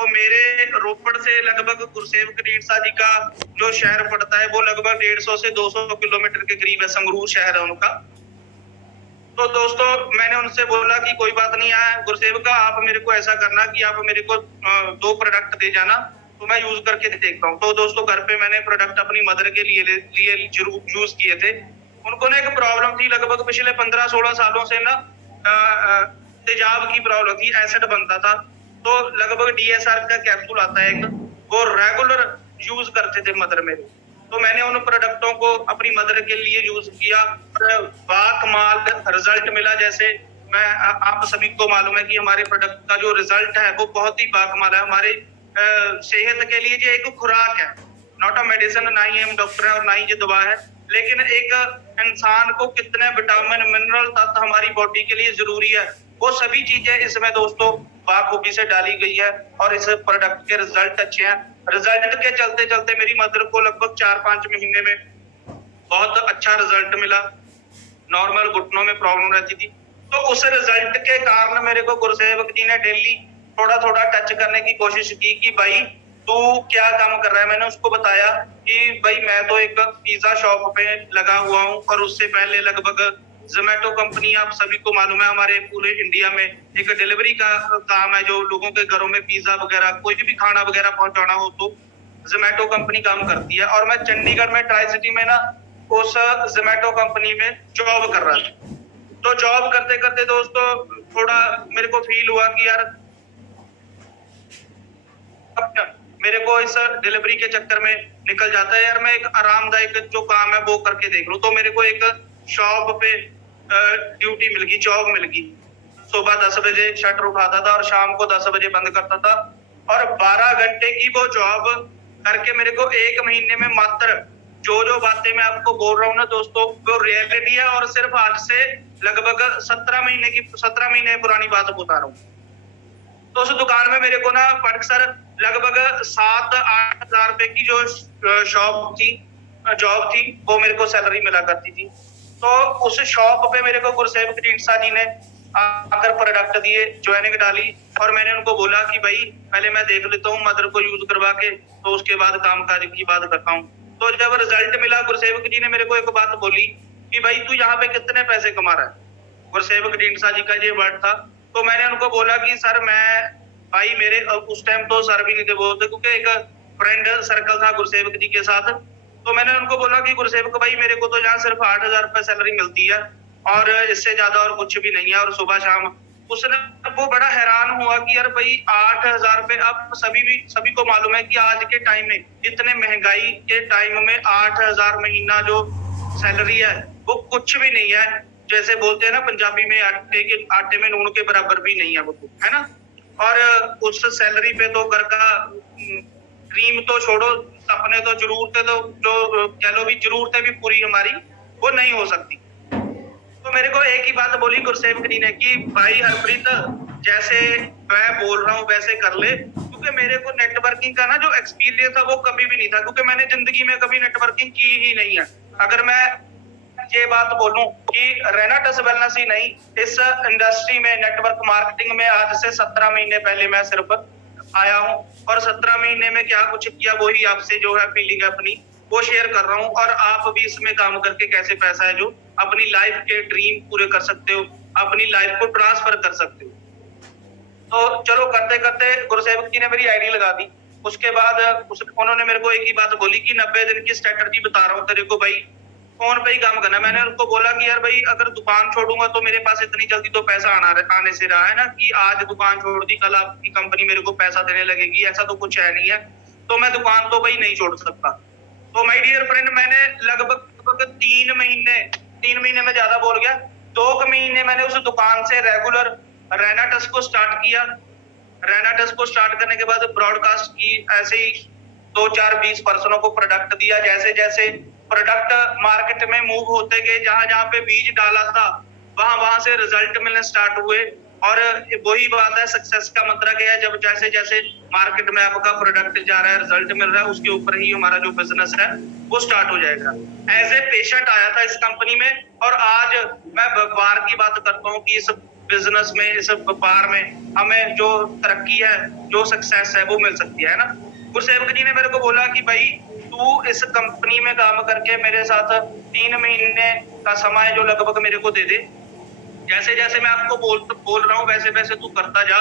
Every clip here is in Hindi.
तो मेरे रोपड़ से लगभग गुरसेवक ढींडसा जी का जो शहर पड़ता है वो लगभग 150 से 200 किलोमीटर के करीब है, संगरूर शहर है उनका। तो दोस्तों मैंने उनसे बोला कि कोई बात नहीं है गुरसेवक का, आप मेरे को ऐसा करना कि आप मेरे को 2 प्रोडक्ट दे जाना, तो मैं यूज करके देखता हूँ। तो दोस्तों घर पे मैंने प्रोडक्ट अपनी मदर के लिए यूज किए थे। उनको ना एक प्रॉब्लम थी, लगभग पिछले 15-16 सालों से ना तेजाब की प्रॉब्लम थी, एसिड बनता था। तो लगभग DSR का कैप्सूल आता है एक, वो रेगुलर यूज करते थे मदर मेरे। तो मैंने उन प्रोडक्टों को अपनी मदर के लिए यूज किया, बाकमाल रिजल्ट मिला। जैसे मैं आप सभी को मालूम है कि हमारे प्रोडक्ट का जो रिजल्ट है वो बहुत ही बाकमाल है। हमारे सेहत के लिए ये एक खुराक है, नॉट अ मेडिसिन, ना ही हम डॉक्टर है और ना ही ये दवा है। लेकिन एक इंसान को कितने विटामिन मिनरल तत्व हमारी बॉडी के लिए जरूरी है, वो सभी चीजें इसमें दोस्तों बाखूबी से डाली गई है। और इस प्रोडक्ट के रिजल्ट अच्छे हैं। रिजल्ट के चलते चलते मेरी मदर को लगभग 4-5 महीने में बहुत अच्छा रिजल्ट मिला। नॉर्मल घुटनों में प्रॉब्लम रहती थी, तो उस रिजल्ट के कारण मेरे को गुरसेवक जी ने डेली थोड़ा थोड़ा टच करने की कोशिश की कि भाई तू क्या काम कर रहा है। मैंने उसको बताया कि भाई मैं तो एक पिज्जा शॉप पे लगा हुआ हूँ, और उससे पहले लगभग जोमेटो कंपनी, आप सभी को मालूम है हमारे पूरे इंडिया में एक डिलीवरी का काम है, जो लोगों के घरों में पिज्जा वगैरह कोई भी खाना वगैरह पहुंचाना हो तो जोमेटो कंपनी काम करती है। और मैं चंडीगढ़ में ट्राई सिटी में ना उस जोमेटो कंपनी में जॉब कर रहा था। तो जॉब करते करते दोस्तों थोड़ा मेरे को फील हुआ कि यार मेरे को इस डिलीवरी के चक्कर में निकल जाता है, यार मैं एक आरामदायक जो काम है वो करके देख लूं। तो मेरे को एक शॉप पे ड्यूटी मिल गई, जॉब मिल गई। सुबह 10 बजे शटर उठाता था और शाम को 10 बजे बंद करता था, और 12 घंटे की वो जॉब करके मेरे को 1 महीने में मात्र जो बातें मैं आपको बोल रहा हूँ ना दोस्तों, वो रियलिटी है। और सिर्फ आज से लगभग 17 महीने पुरानी बात बता रहा हूँ। तो उस दुकान में मेरे को ना सर लगभग 7-8 हजार रुपए की जो शॉप थी, जॉब थी, वो मेरे को सैलरी मिला करती थी। तो उस शॉप पे मेरे को गुरसेवक ढींडसा जी ने आकर प्रोडक्ट दिए, ज्वाइनिंग डाली, और मैंने उनको बोला कि भाई पहले मैं देख लेता हूँ मदर को यूज करवा के, तो उसके बाद काम काज की बात करता हूँ। तो जब रिजल्ट मिला, गुरसेवक जी ने मेरे को एक बात बोली कि भाई तू यहाँ पे कितने पैसे कमा रहा है। गुरसेवक ढींडसा जी का ये वर्ड था। तो मैंने उनको बोला कि सर मैं, भाई मेरे उस टाइम तो सर भी नहीं थे बोलते, क्योंकि एक फ्रेंड सर्कल था गुरसेवक जी के साथ। तो मैंने उनको बोला कि गुरसेवक भाई मेरे को तो यहाँ सिर्फ 8,000 रुपए सैलरी मिलती है, और इससे ज्यादा और कुछ भी नहीं है, और सुबह शाम। उसने, वो बड़ा हैरान हुआ कि यार भाई 8,000 रुपए, अब सभी को मालूम है कि आज के टाइम में, इतने महंगाई के टाइम में 8,000 महीना जो सैलरी है वो कुछ भी नहीं है। जैसे बोलते हैं ना पंजाबी में, आटे में नून के बराबर भी नहीं है वो, है ना। और उस सैलरी पे तो घर का ड्रीम तो छोड़ो, सपने तो जरूरतें तो जो कह लो भी जरूरतें भी पूरी हमारी वो नहीं हो सकती। तो मेरे को एक ही बात बोली गुरसेवक जी ने कि भाई हरप्रीत, जैसे मैं बोल रहा हूँ वैसे कर ले, क्योंकि मेरे को नेटवर्किंग का ना जो एक्सपीरियंस था वो कभी भी नहीं था, क्योंकि मैंने जिंदगी में कभी नेटवर्किंग की ही नहीं है। अगर मैं ये बात बोलूं कि रेनाटस वेलनेस ही नहीं, इस इंडस्ट्री में नेटवर्क मार्केटिंग में आज से 17 महीने पहले मैं सिर्फ आया हूं, और 17 महीने में क्या कुछ किया वही आपसे जो है फीलिंग अपनी वो शेयर कर रहा हूं। और आप भी इसमें काम करके कैसे पैसा है जो अपनी लाइफ के ड्रीम पूरे कर सकते हो, अपनी लाइफ को ट्रांसफर कर सकते हो। तो चलो करते करते गुरसेवक जी ने मेरी आईडी लगा दी। उसके बाद उन्होंने मेरे को एक ही बात बोली कि 90 दिन की स्ट्रेटजी बता रहा हूँ तेरे को भाई, फोन पे ही काम करना। मैंने उनको बोला कि यार भाई अगर दुकान छोड़ूंगा तो मेरे पास इतनी जल्दी तो पैसा आने से रहा है ना, कि आज दुकान छोड़ दी कल आपकी कंपनी मेरे को पैसा देने लगेगी, ऐसा तो कुछ है नहीं है। तो मैं दुकान तो भाई नहीं छोड़ सकता। तो माय डियर फ्रेंड, मैंने लगभग 3 महीने में ज्यादा बोल गया, 2 महीने मैंने उस दुकान से रेगुलर रेनाटस को स्टार्ट किया। रेनाटस को स्टार्ट करने के बाद ब्रॉडकास्ट की, ऐसे ही 2-4-20 पर्सनों को प्रोडक्ट दिया। जैसे जैसे प्रोडक्ट मार्केट में मूव होते गए, जहां जहां पे बीज डाला था वहां से रिजल्ट मिलने स्टार्ट हुए। और वही बात है, सक्सेस का मंत्र क्या है, जब जैसे जैसे मार्केट में आपका प्रोडक्ट जा रहा है, रिजल्ट मिल रहा है, उसके ऊपर ही हमारा जो बिजनेस है वो स्टार्ट हो जाएगा। एज ए पेशेंट आया था इस कंपनी में, और आज मैं बार की बात करता हूँ कि इस बिजनेस में, इस व्यापार में हमें जो तरक्की है, जो सक्सेस है वो मिल सकती है ना। गुरसेवक जी ने मेरे को बोला कि भाई तू इस कंपनी में काम करके मेरे साथ 3 महीने का समय जो लगभग मेरे को दे दे, जैसे जैसे मैं आपको बोल रहा हूँ वैसे वैसे तू करता जा।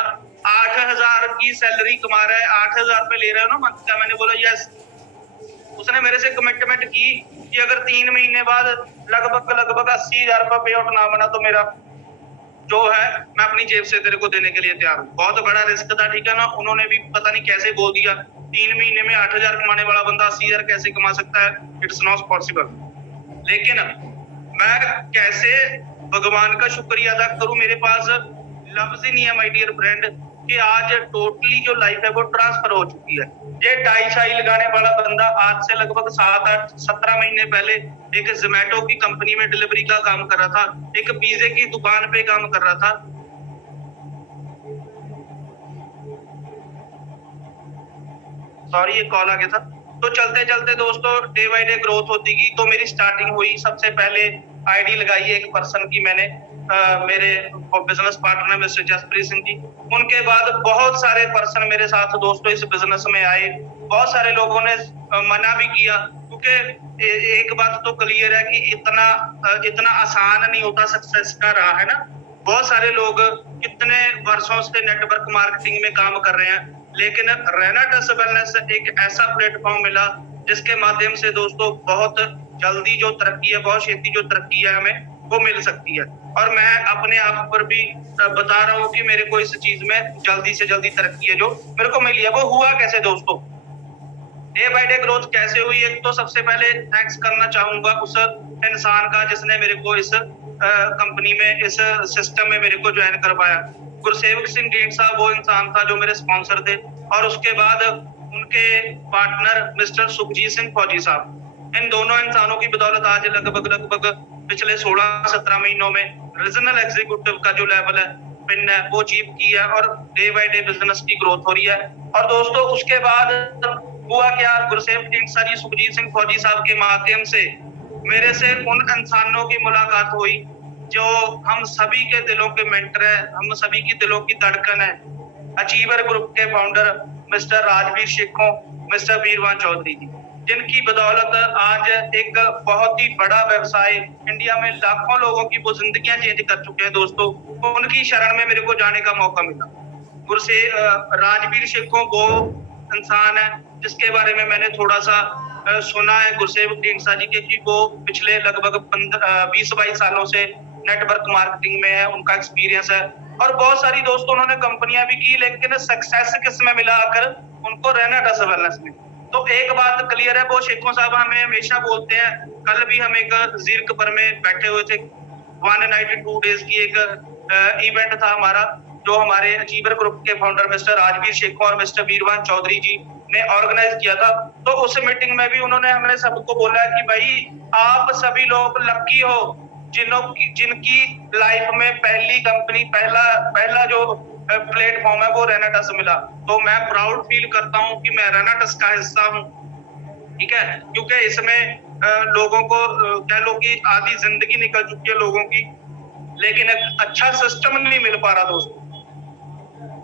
8,000 की सैलरी कमा रहा है, 8,000 रुपए ले रहे हो ना मंथ का। मैंने बोला यस। उसने मेरे से कमिटमेंट की कि अगर 3 महीने बाद लगभग 80,000 रुपए पे आउट ना बना तो मेरा जो है मैं अपनी जेब से तेरे को देने के लिए तैयार हूँ। बहुत बड़ा रिस्क था, ठीक है ना। उन्होंने भी पता नहीं कैसे बोल दिया 3 महीने में 8,000 कमाने वाला बंदा 80,000 कैसे कमा सकता है, इट्स नॉट पॉसिबल। लेकिन मैं कैसे भगवान का शुक्रिया अदा करूं, मेरे पास लफ्ज ही नहीं है माय डियर फ्रेंड कि आज टोटली जो लाइफ है वो ट्रांसफर हो चुकी है। ये टाई शाई लगाने वाला बंदा आज से लगभग 7-8-17 महीने पहले एक जोमेटो की कंपनी में डिलीवरी का काम कर रहा था, एक पिज्जे की दुकान पे काम कर रहा था। सॉरी ये कॉल आ गया था। तो चलते चलते दोस्तों डे बाय डे ग्रोथ होती गई। तो मेरी स्टार्टिंग हुई, सबसे पहले आईडी लगाई एक पर्सन की मैंने, मेरे business partner mister Jaspreet Singh ji. उनके बाद बहुत सारे पर्सन मेरे साथ दोस्तों इस बिजनेस में आए। बहुत सारे लोगों ने मना भी किया, क्योंकि एक बात तो क्लियर है कि इतना आसान नहीं होता सक्सेस का राह, है ना। बहुत सारे लोग कितने वर्षों से नेटवर्क मार्केटिंग में काम कर रहे हैं, लेकिन रेनाटस वेलनेस एक ऐसा प्लेटफॉर्म मिला जिसके माध्यम से दोस्तों बहुत जल्दी जो तरक्की है, बहुत छेती जो तरक्की है हमें वो मिल सकती है। और मैं अपने आप पर भी बता रहा हूँ कि मेरे को इस चीज में जल्दी से जल्दी तरक्की है जो मेरे को मिली है। वो हुआ कैसे दोस्तों, डे बाय डे ग्रोथ कैसे हुई। एक तो सबसे पहले थैंक्स करना चाहूंगा उस इंसान का जिसने मेरे को इस कंपनी में, इस सिस्टम में मेरे को ज्वाइन करवाया। गुरसेवक सिंह ढींड साहब वो इंसान था जो मेरे स्पॉन्सर थे, और उसके बाद उनके पार्टनर मिस्टर सुखजीत सिंह फौजी साहब। इन दोनों इंसानों की बदौलत आज लगभग पिछले 16-17 महीनों में रीजनल एग्जीक्यूटिव का जो लेवल है, पिन है, वो अचीव की है, और डे बाय डे बिजनेस की ग्रोथ हो रही है। और दोस्तों उसके बाद हुआ क्या, गुरसेवक ढींड साहब जी, सुखजीत सिंह फौजी साहब के माध्यम से मेरे से उन इंसानों की मुलाकात हुई जो हम सभी के दिलों के मेंटर है, हम सभी की दिलों की धड़कन है। अचीवर ग्रुप के founder mister Rajveer Shekhon, mister Veervan Chaudhary ji, जिनकी बदौलत आज एक बहुत ही बड़ा व्यवसाय इंडिया में लाखों लोगों की वो जिंदगियां चेंज कर चुके हैं दोस्तों। उनकी शरण में मेरे को जाने का मौका मिला। गुरसे राजवीर शेखों वो इंसान है जिसके बारे में मैंने थोड़ा सा सुना है गुरसेवक ढींड साहब जी के, कि वो पिछले लगभग 20-22 सालों से नेटवर्क मार्केटिंग में है, उनका एक्सपीरियंस है। और बहुत सारी दोस्तों उन्होंने कंपनियां भी की, लेकिन सक्सेस किस में मिला आकर उनको, रेनाटस वेलनेस में। तो एक बात क्लियर है, वो शेखों साहब हमें हमेशा बोलते हैं। कल भी हम एक जीर्क पर में बैठे हुए थे, 192 डेज की एक इवेंट था हमारा, जो हमारे अचीवर ग्रुप के फाउंडर मिस्टर राजवीर शेखों और मिस्टर वीरवान चौधरी जी ने ऑर्गेनाइज किया था। तो उस मीटिंग में भी उन्होंने हमें सबको बोला कि भाई आप सभी लोग लकी हो जिनकी लाइफ में पहली कंपनी, पहला जो प्लेटफॉर्म है वो रेनाटस मिला। तो मैं प्राउड फील करता हूँ कि मैं रेनाटस का हिस्सा हूँ, ठीक है, क्योंकि इसमें लोगों को कह लो कि आधी जिंदगी निकल चुकी है लोगों की, लेकिन एक अच्छा सिस्टम नहीं मिल पा रहा दोस्तों।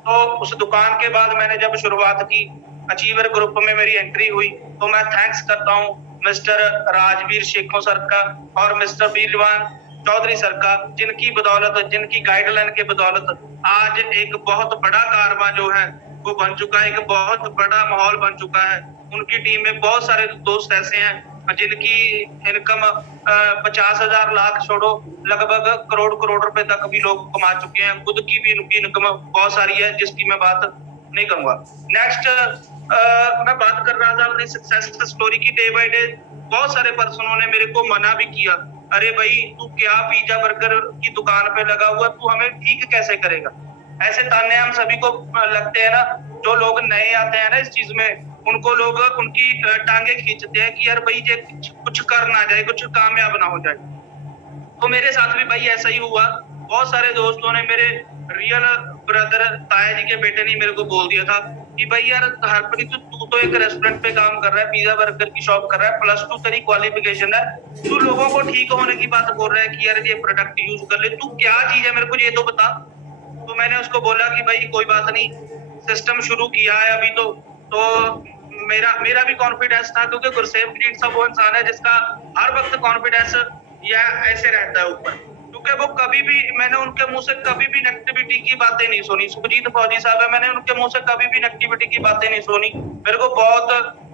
तो उस दुकान के बाद मैंने जब शुरुआत की, अचीवर ग्रुप में मेरी एंट्री हुई, तो मैं थैंक्स करता हूँ मिस्टर राजवीर शेखों सर का और मिस्टर वीरवान चौधरी सर का, जिनकी बदौलत, जिनकी गाइडलाइन के बदौलत आज एक बहुत बड़ा कारवां जो है वो बन चुका है, एक बहुत बड़ा माहौल बन चुका है। उनकी टीम में बहुत सारे दोस्त ऐसे हैं जिनकी इनकम 50,000 लाख छोड़ो, लगभग करोड़ रुपए तक भी लोग कमा चुके हैं। खुद की भी उनकी इनकम बहुत सारी है जिसकी मैं बात नहीं करूंगा। नेक्स्ट मैं बात कर रहा था अपनी सक्सेस स्टोरी की। डे बाय डे बहुत सारे पर्सनों ने मेरे को मना भी किया, अरे भाई तू क्या पिज्जा बर्गर की दुकान पे लगा हुआ, तू हमें ठीक कैसे करेगा। ऐसे ताने हम सभी को लगते हैं ना, जो लोग नए आते हैं ना इस चीज में, उनको लोग उनकी टांगे खींचते हैं कि यार भाई ये कुछ कर ना जाए, कुछ कामयाब ना हो जाए। तो मेरे साथ भी भाई ऐसा ही हुआ। बहुत सारे दोस्तों ने, मेरे रियल ब्रदर ताया जी के बेटे ने मेरे को बोल दिया था कि भाई यार हरप्रीत तू तो एक रेस्टोरेंट पे काम कर रहा है, पिज्जा बर्गर की शॉप कर रहा है, +2 तेरी क्वालिफिकेशन है, तू लोगों को ठीक होने की बात बोल रहा है कि यार ये प्रोडक्ट यूज कर ले, तू क्या चीज है मेरे को ये तो बता। तो मैंने उसको बोला कि भाई कोई बात नहीं, सिस्टम शुरू किया है अभी तो मेरा मेरा भी कॉन्फिडेंस था, क्योंकि गुरसेव ढींड साहब वो इंसान है जिसका हर वक्त कॉन्फिडेंस या ऐसे रहता है ऊपर, क्योंकि वो कभी भी, मैंने उनके मुंह से कभी भी नेगेटिविटी की बातें नहीं सुनी। सुखजीत फौजी साहब है, मैंने उनके मुंह से कभी भी नेगेटिविटी की बातें नहीं सुनी। मेरे को बहुत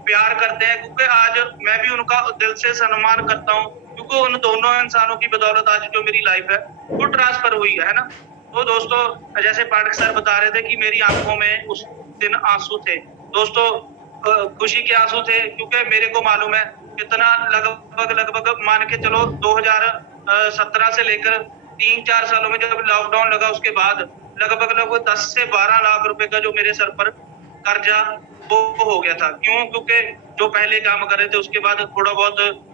प्यार करते हैं, क्योंकि आज मैं भी उनका दिल से सम्मान करता हूँ, क्योंकि उन दोनों इंसानों की बदौलत आज जो मेरी लाइफ है वो ट्रांसफर हुई है ना। तो दोस्तों, जैसे पाठक सर बता रहे थे कि मेरी आंखों में उस दिन आंसू थे। दोस्तों, खुशी के आंसू थे, क्योंकि मेरे को मालूम है कितना, लगभग मान के चलो 2017 से लेकर 3-4 सालों में जब लॉकडाउन लगा, उसके बाद लगभग 10 से 12 लाख रुपए का जो मेरे सर पर कर्जा वो हो गया था। क्यों? क्योंकि जो पहले काम कर रहे थे उसके बाद थोड़ा बहुत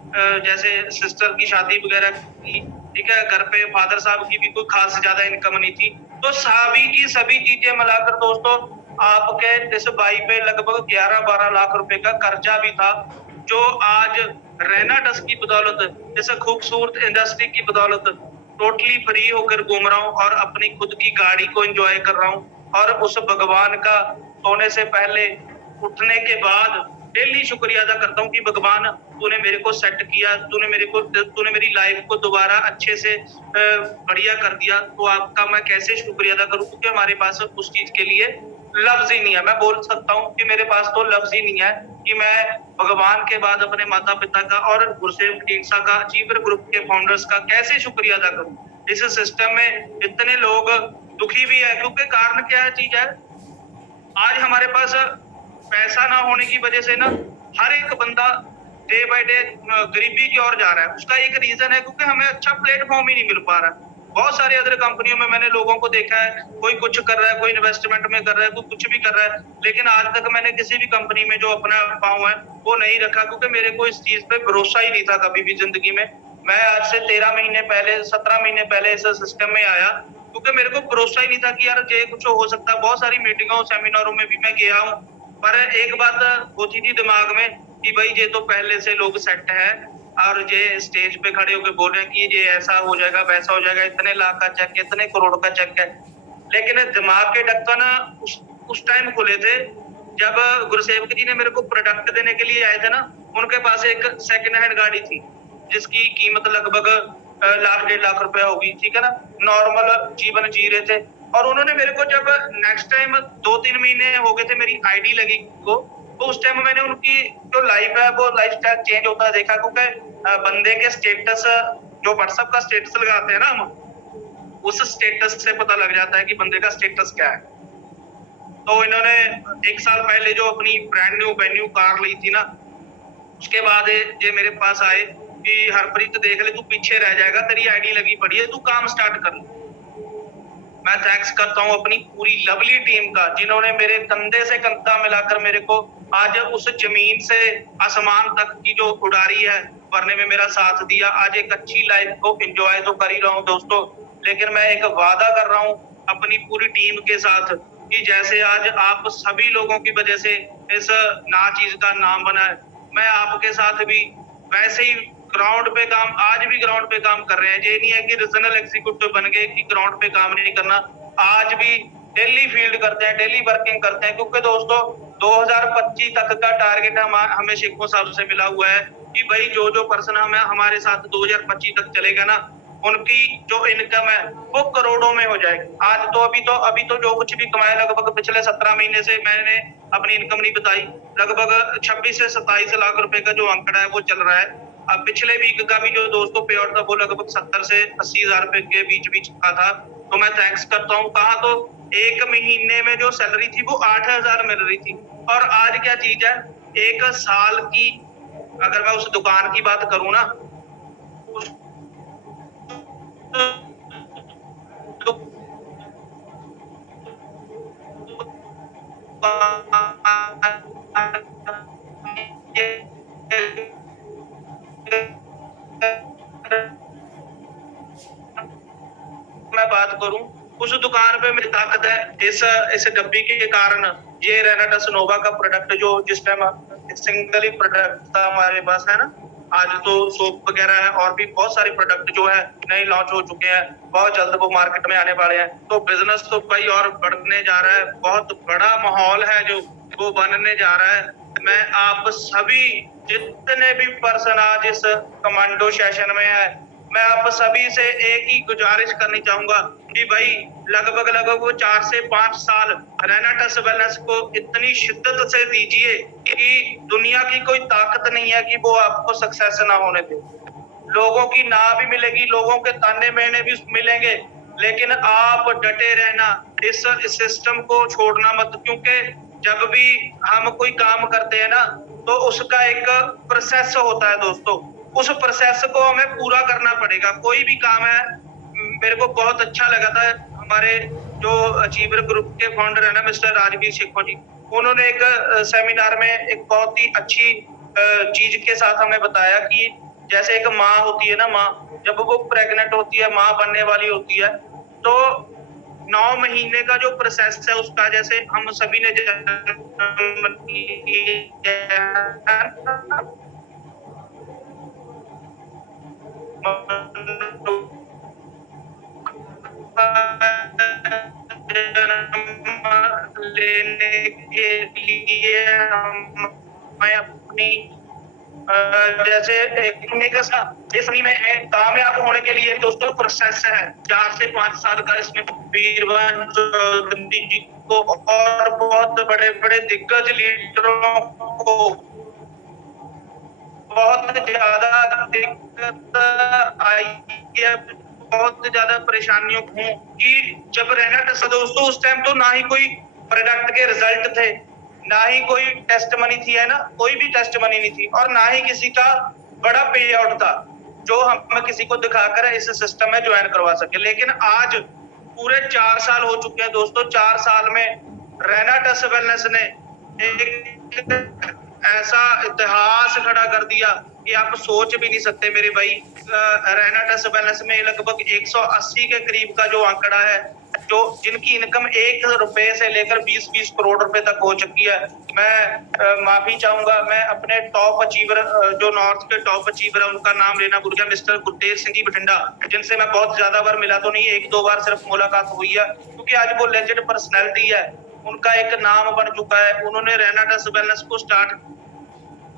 जैसे सिस्टर की शादी वगैरह की, ठीक है, घर पे फादर साहब की भी कोई खास ज्यादा इनकम नहीं थी, तो सभी की सभी चीजें मिलाकर दोस्तों आपके इस भाई पे लगभग 11-12 लाख रुपए का कर्जा भी था, जो आज रैना डस्ट की बदौलत, जैसे खूबसूरत इंडस्ट्री की बदौलत टोटली फ्री होकर घूम रहा हूँ और अपनी खुद की गाड़ी को एंजॉय कर रहा हूँ। और उस भगवान का सोने से पहले, उठने के बाद डेली शुक्रिया अदा करता हूँ कि भगवान तूने मेरे को सेट किया, तूने मेरी लाइफ को दोबारा अच्छे से बढ़िया कर दिया। तो आपका मैं कैसे शुक्रिया अदा करूँ, क्योंकि हमारे पास उस चीज के लिए लफ्ज ही नहीं है। मैं बोल सकता हूँ कि मेरे पास तो लफ्ज ही नहीं है कि मैं भगवान के बाद अपने माता पिता का और गुरसेव ढींडसा का, अचीवर ग्रुप के फाउंडर्स का कैसे शुक्रिया अदा करूं। इस सिस्टम में इतने लोग दुखी भी है, क्योंकि कारण क्या है चीज है, आज हमारे पास पैसा ना होने की वजह से ना हर एक बंदा डे बाय डे गरीबी की ओर जा रहा है। उसका एक रीजन है क्योंकि हमें अच्छा प्लेटफॉर्म ही नहीं मिल पा रहा है। बहुत सारे अदर कंपनियों में मैंने लोगों को देखा है, कोई कुछ कर रहा है, कोई इन्वेस्टमेंट में कर रहा है, कोई कुछ भी कर रहा है, लेकिन आज तक मैंने किसी भी कंपनी में जो अपना पाँव है वो नहीं रखा, क्योंकि मेरे को इस चीज पे भरोसा ही नहीं था कभी भी जिंदगी में। मैं आज से 13 महीने पहले, 17 महीने पहले इस सिस्टम में आया, क्योंकि मेरे को भरोसा ही नहीं था कि यार ये कुछ हो सकता है। बहुत सारी मीटिंगों सेमिनारों में भी मैं गया हूँ, पर एक बात होती थी दिमाग में कि भाई ये तो पहले से लोग सेट है और ये स्टेज पे खड़े होकर बोल रहे हैं कि ये ऐसा हो जाएगा, वैसा हो जाएगा, इतने लाख का चेक, इतने करोड़ का चेक है। लेकिन दिमाग के ढक्कन उस टाइम खुले थे जब गुरुसेवक जी ने मेरे को प्रोडक्ट देने के लिए आए थे ना। उनके पास एक सेकंड हैंड गाड़ी थी जिसकी कीमत लगभग 1-1.5 लाख रुपया होगी, ठीक है ना। नॉर्मल जीवन जी रहे थे, और उन्होंने मेरे को जब नेक्स्ट टाइम 2-3 महीने हो गए थे मेरी आईडी लगी को, तो उस टाइम मैंने उनकी जो लाइफ है वो लाइफस्टाइल चेंज होता देखा, क्योंकि बंदे के स्टेटस, जो व्हाट्सएप का स्टेटस लगाते हैं ना हम, उस स्टेटस से पता लग जाता है कि बंदे का स्टेटस क्या है। तो इन्होंने 1 साल पहले जो अपनी ब्रांड न्यू वेन्यू कार ली थी ना, उसके बाद ये मेरे पास आए कि हरप्रीत देख ले, तू पीछे रह जाएगा, तेरी आईडी लगी पड़ी है, तू काम स्टार्ट कर ले। मैं थैंक्स करता हूँ अपनी पूरी लवली टीम का, जिन्होंने मेरे कंधे से कंधा मिलाकर मेरे को आज उस जमीन से आसमान तक की जो उड़ारी है भरने में मेरा साथ दिया। आज एक अच्छी लाइफ को एंजॉय तो कर ही रहा हूँ दोस्तों, लेकिन मैं एक वादा कर रहा हूँ अपनी पूरी टीम के साथ कि जैसे आज आप सभी लोगों की वजह से इस ना चीज का नाम बना है, मैं आपके साथ भी वैसे ही ग्राउंड पे काम, आज भी ग्राउंड पे काम कर रहे हैं। ये नहीं है कि रीजनल एग्जीक्यूटिव बन गए कि ग्राउंड पे काम नहीं करना, आज भी डेली फील्ड करते हैं, डेली वर्किंग करते हैं, क्योंकि दोस्तों 2025 तक का टारगेट हमें शेखों साहब से मिला हुआ है कि भाई जो पर्सन हमें हमारे साथ 2025 तक चलेगा ना, उनकी जो इनकम है वो करोड़ों में हो जाएगी। आज तो अभी तो जो कुछ भी कमाया, लगभग पिछले 17 महीने से मैंने अपनी इनकम नहीं बताई, लगभग 26 से 27 लाख रुपए का जो आंकड़ा है वो चल रहा है। अब पिछले वीक का भी जो दोस्तों पे आउट था वो लगभग 70 से 80 हजार रुपए के बीच का था। तो मैं थैंक्स करता हूँ। कहा तो एक महीने में जो सैलरी थी वो 8,000 मिल रही थी, और आज क्या चीज है, एक साल की, अगर मैं उस दुकान की बात करूँ ना, उस मैं बात करूं, उस दुकान पे मेरी ताकत है इस डब्बी के कारण। ये रेनाडा सनोवा का प्रोडक्ट जो जिस टाइम सिंगल ही प्रोडक्ट था हमारे पास, है ना, आज तो सोप वगैरह है और भी बहुत सारे प्रोडक्ट जो है नए लॉन्च हो चुके हैं, बहुत जल्द वो मार्केट में आने वाले हैं। तो बिजनेस तो भाई और बढ़ने जा रहा है, बहुत बड़ा माहौल है जो वो बनने जा रहा है। मैं आप सभी जितने भी पर्सन आज इस कमांडो सेशन में है, मैं आप सभी से एक ही गुजारिश करनी चाहूंगा कि भाई लगभग वो 4 से 5 साल रेनाटस वेलनेस को इतनी शिद्दत से दीजिए कि दुनिया की कोई ताकत नहीं है कि वो आपको सक्सेस ना होने दे। लोगों की ना भी मिलेगी, लोगों के ताने मेहने भी मिलेंगे, लेकिन आप डटे रहना, इस सिस्टम को छोड़ना मत। क्योंकि जब भी हम कोई काम करते हैं ना, तो उसका एक प्रोसेस होता है दोस्तों, उस प्रोसेस को हमें पूरा करना पड़ेगा। कोई भी काम है, मेरे को बहुत अच्छा लगा था हमारे जो अचीवर ग्रुप के फाउंडर है ना मिस्टर राजवीर शेखो जी, उन्होंने एक सेमिनार में एक बहुत ही अच्छी चीज के साथ हमें बताया कि जैसे एक माँ होती है ना, माँ जब वो प्रेग्नेंट होती है, माँ बनने वाली होती है, तो 9 महीने का जो प्रोसेस है उसका, जैसे हम सभी ने लेने के लिए हमें अपनी जैसे इसमें में कामयाब होने के लिए दोस्तों प्रोसेस है 4 से 5 साल का। इसमें वीरवन चौधरी जी को और बहुत बड़े बड़े दिग्गज लीडरों को बहुत ज्यादा दिक्कत आई है, बहुत ज्यादा परेशानियों हूँ कि जब रेनाटस दोस्तों उस टाइम तो ना ही कोई प्रोडक्ट के रिजल्ट थे, ना ही कोई टेस्ट मनी थी, है ना, कोई भी टेस्ट मनी नहीं थी, और ना ही किसी का बड़ा पे आउट था जो हम किसी को दिखाकर इस सिस्टम में ज्वाइन करवा सके। लेकिन आज पूरे 4 साल हो चुके हैं दोस्तों, 4 साल में रेनाटस वेलनेस ने एक ऐसा इतिहास खड़ा कर दिया कि आप सोच भी नहीं सकते मेरे भाई। रेनाटस वेलनेस में लगभग 180 के करीब का जो आंकड़ा है, जो जिनकी इनकम 1 रुपए से लेकर 20-20 करोड़ रुपए तक हो चुकी है। मैं माफी चाहूंगा, मैं अपने टॉप अचीवर जो नॉर्थ के टॉप अचीवर है उनका नाम लेना भूल गया, मिस्टर गुरतेज सिंह जी बठिंडा, जिनसे मैं बहुत ज्यादा बार मिला तो नहीं, 1-2 बार सिर्फ मुलाकात हुई है, क्योंकि आज वो लेजेंड पर्सनैलिटी है, उनका एक नाम बन चुका है। उन्होंने रेनाटस वेलनेस को स्टार्ट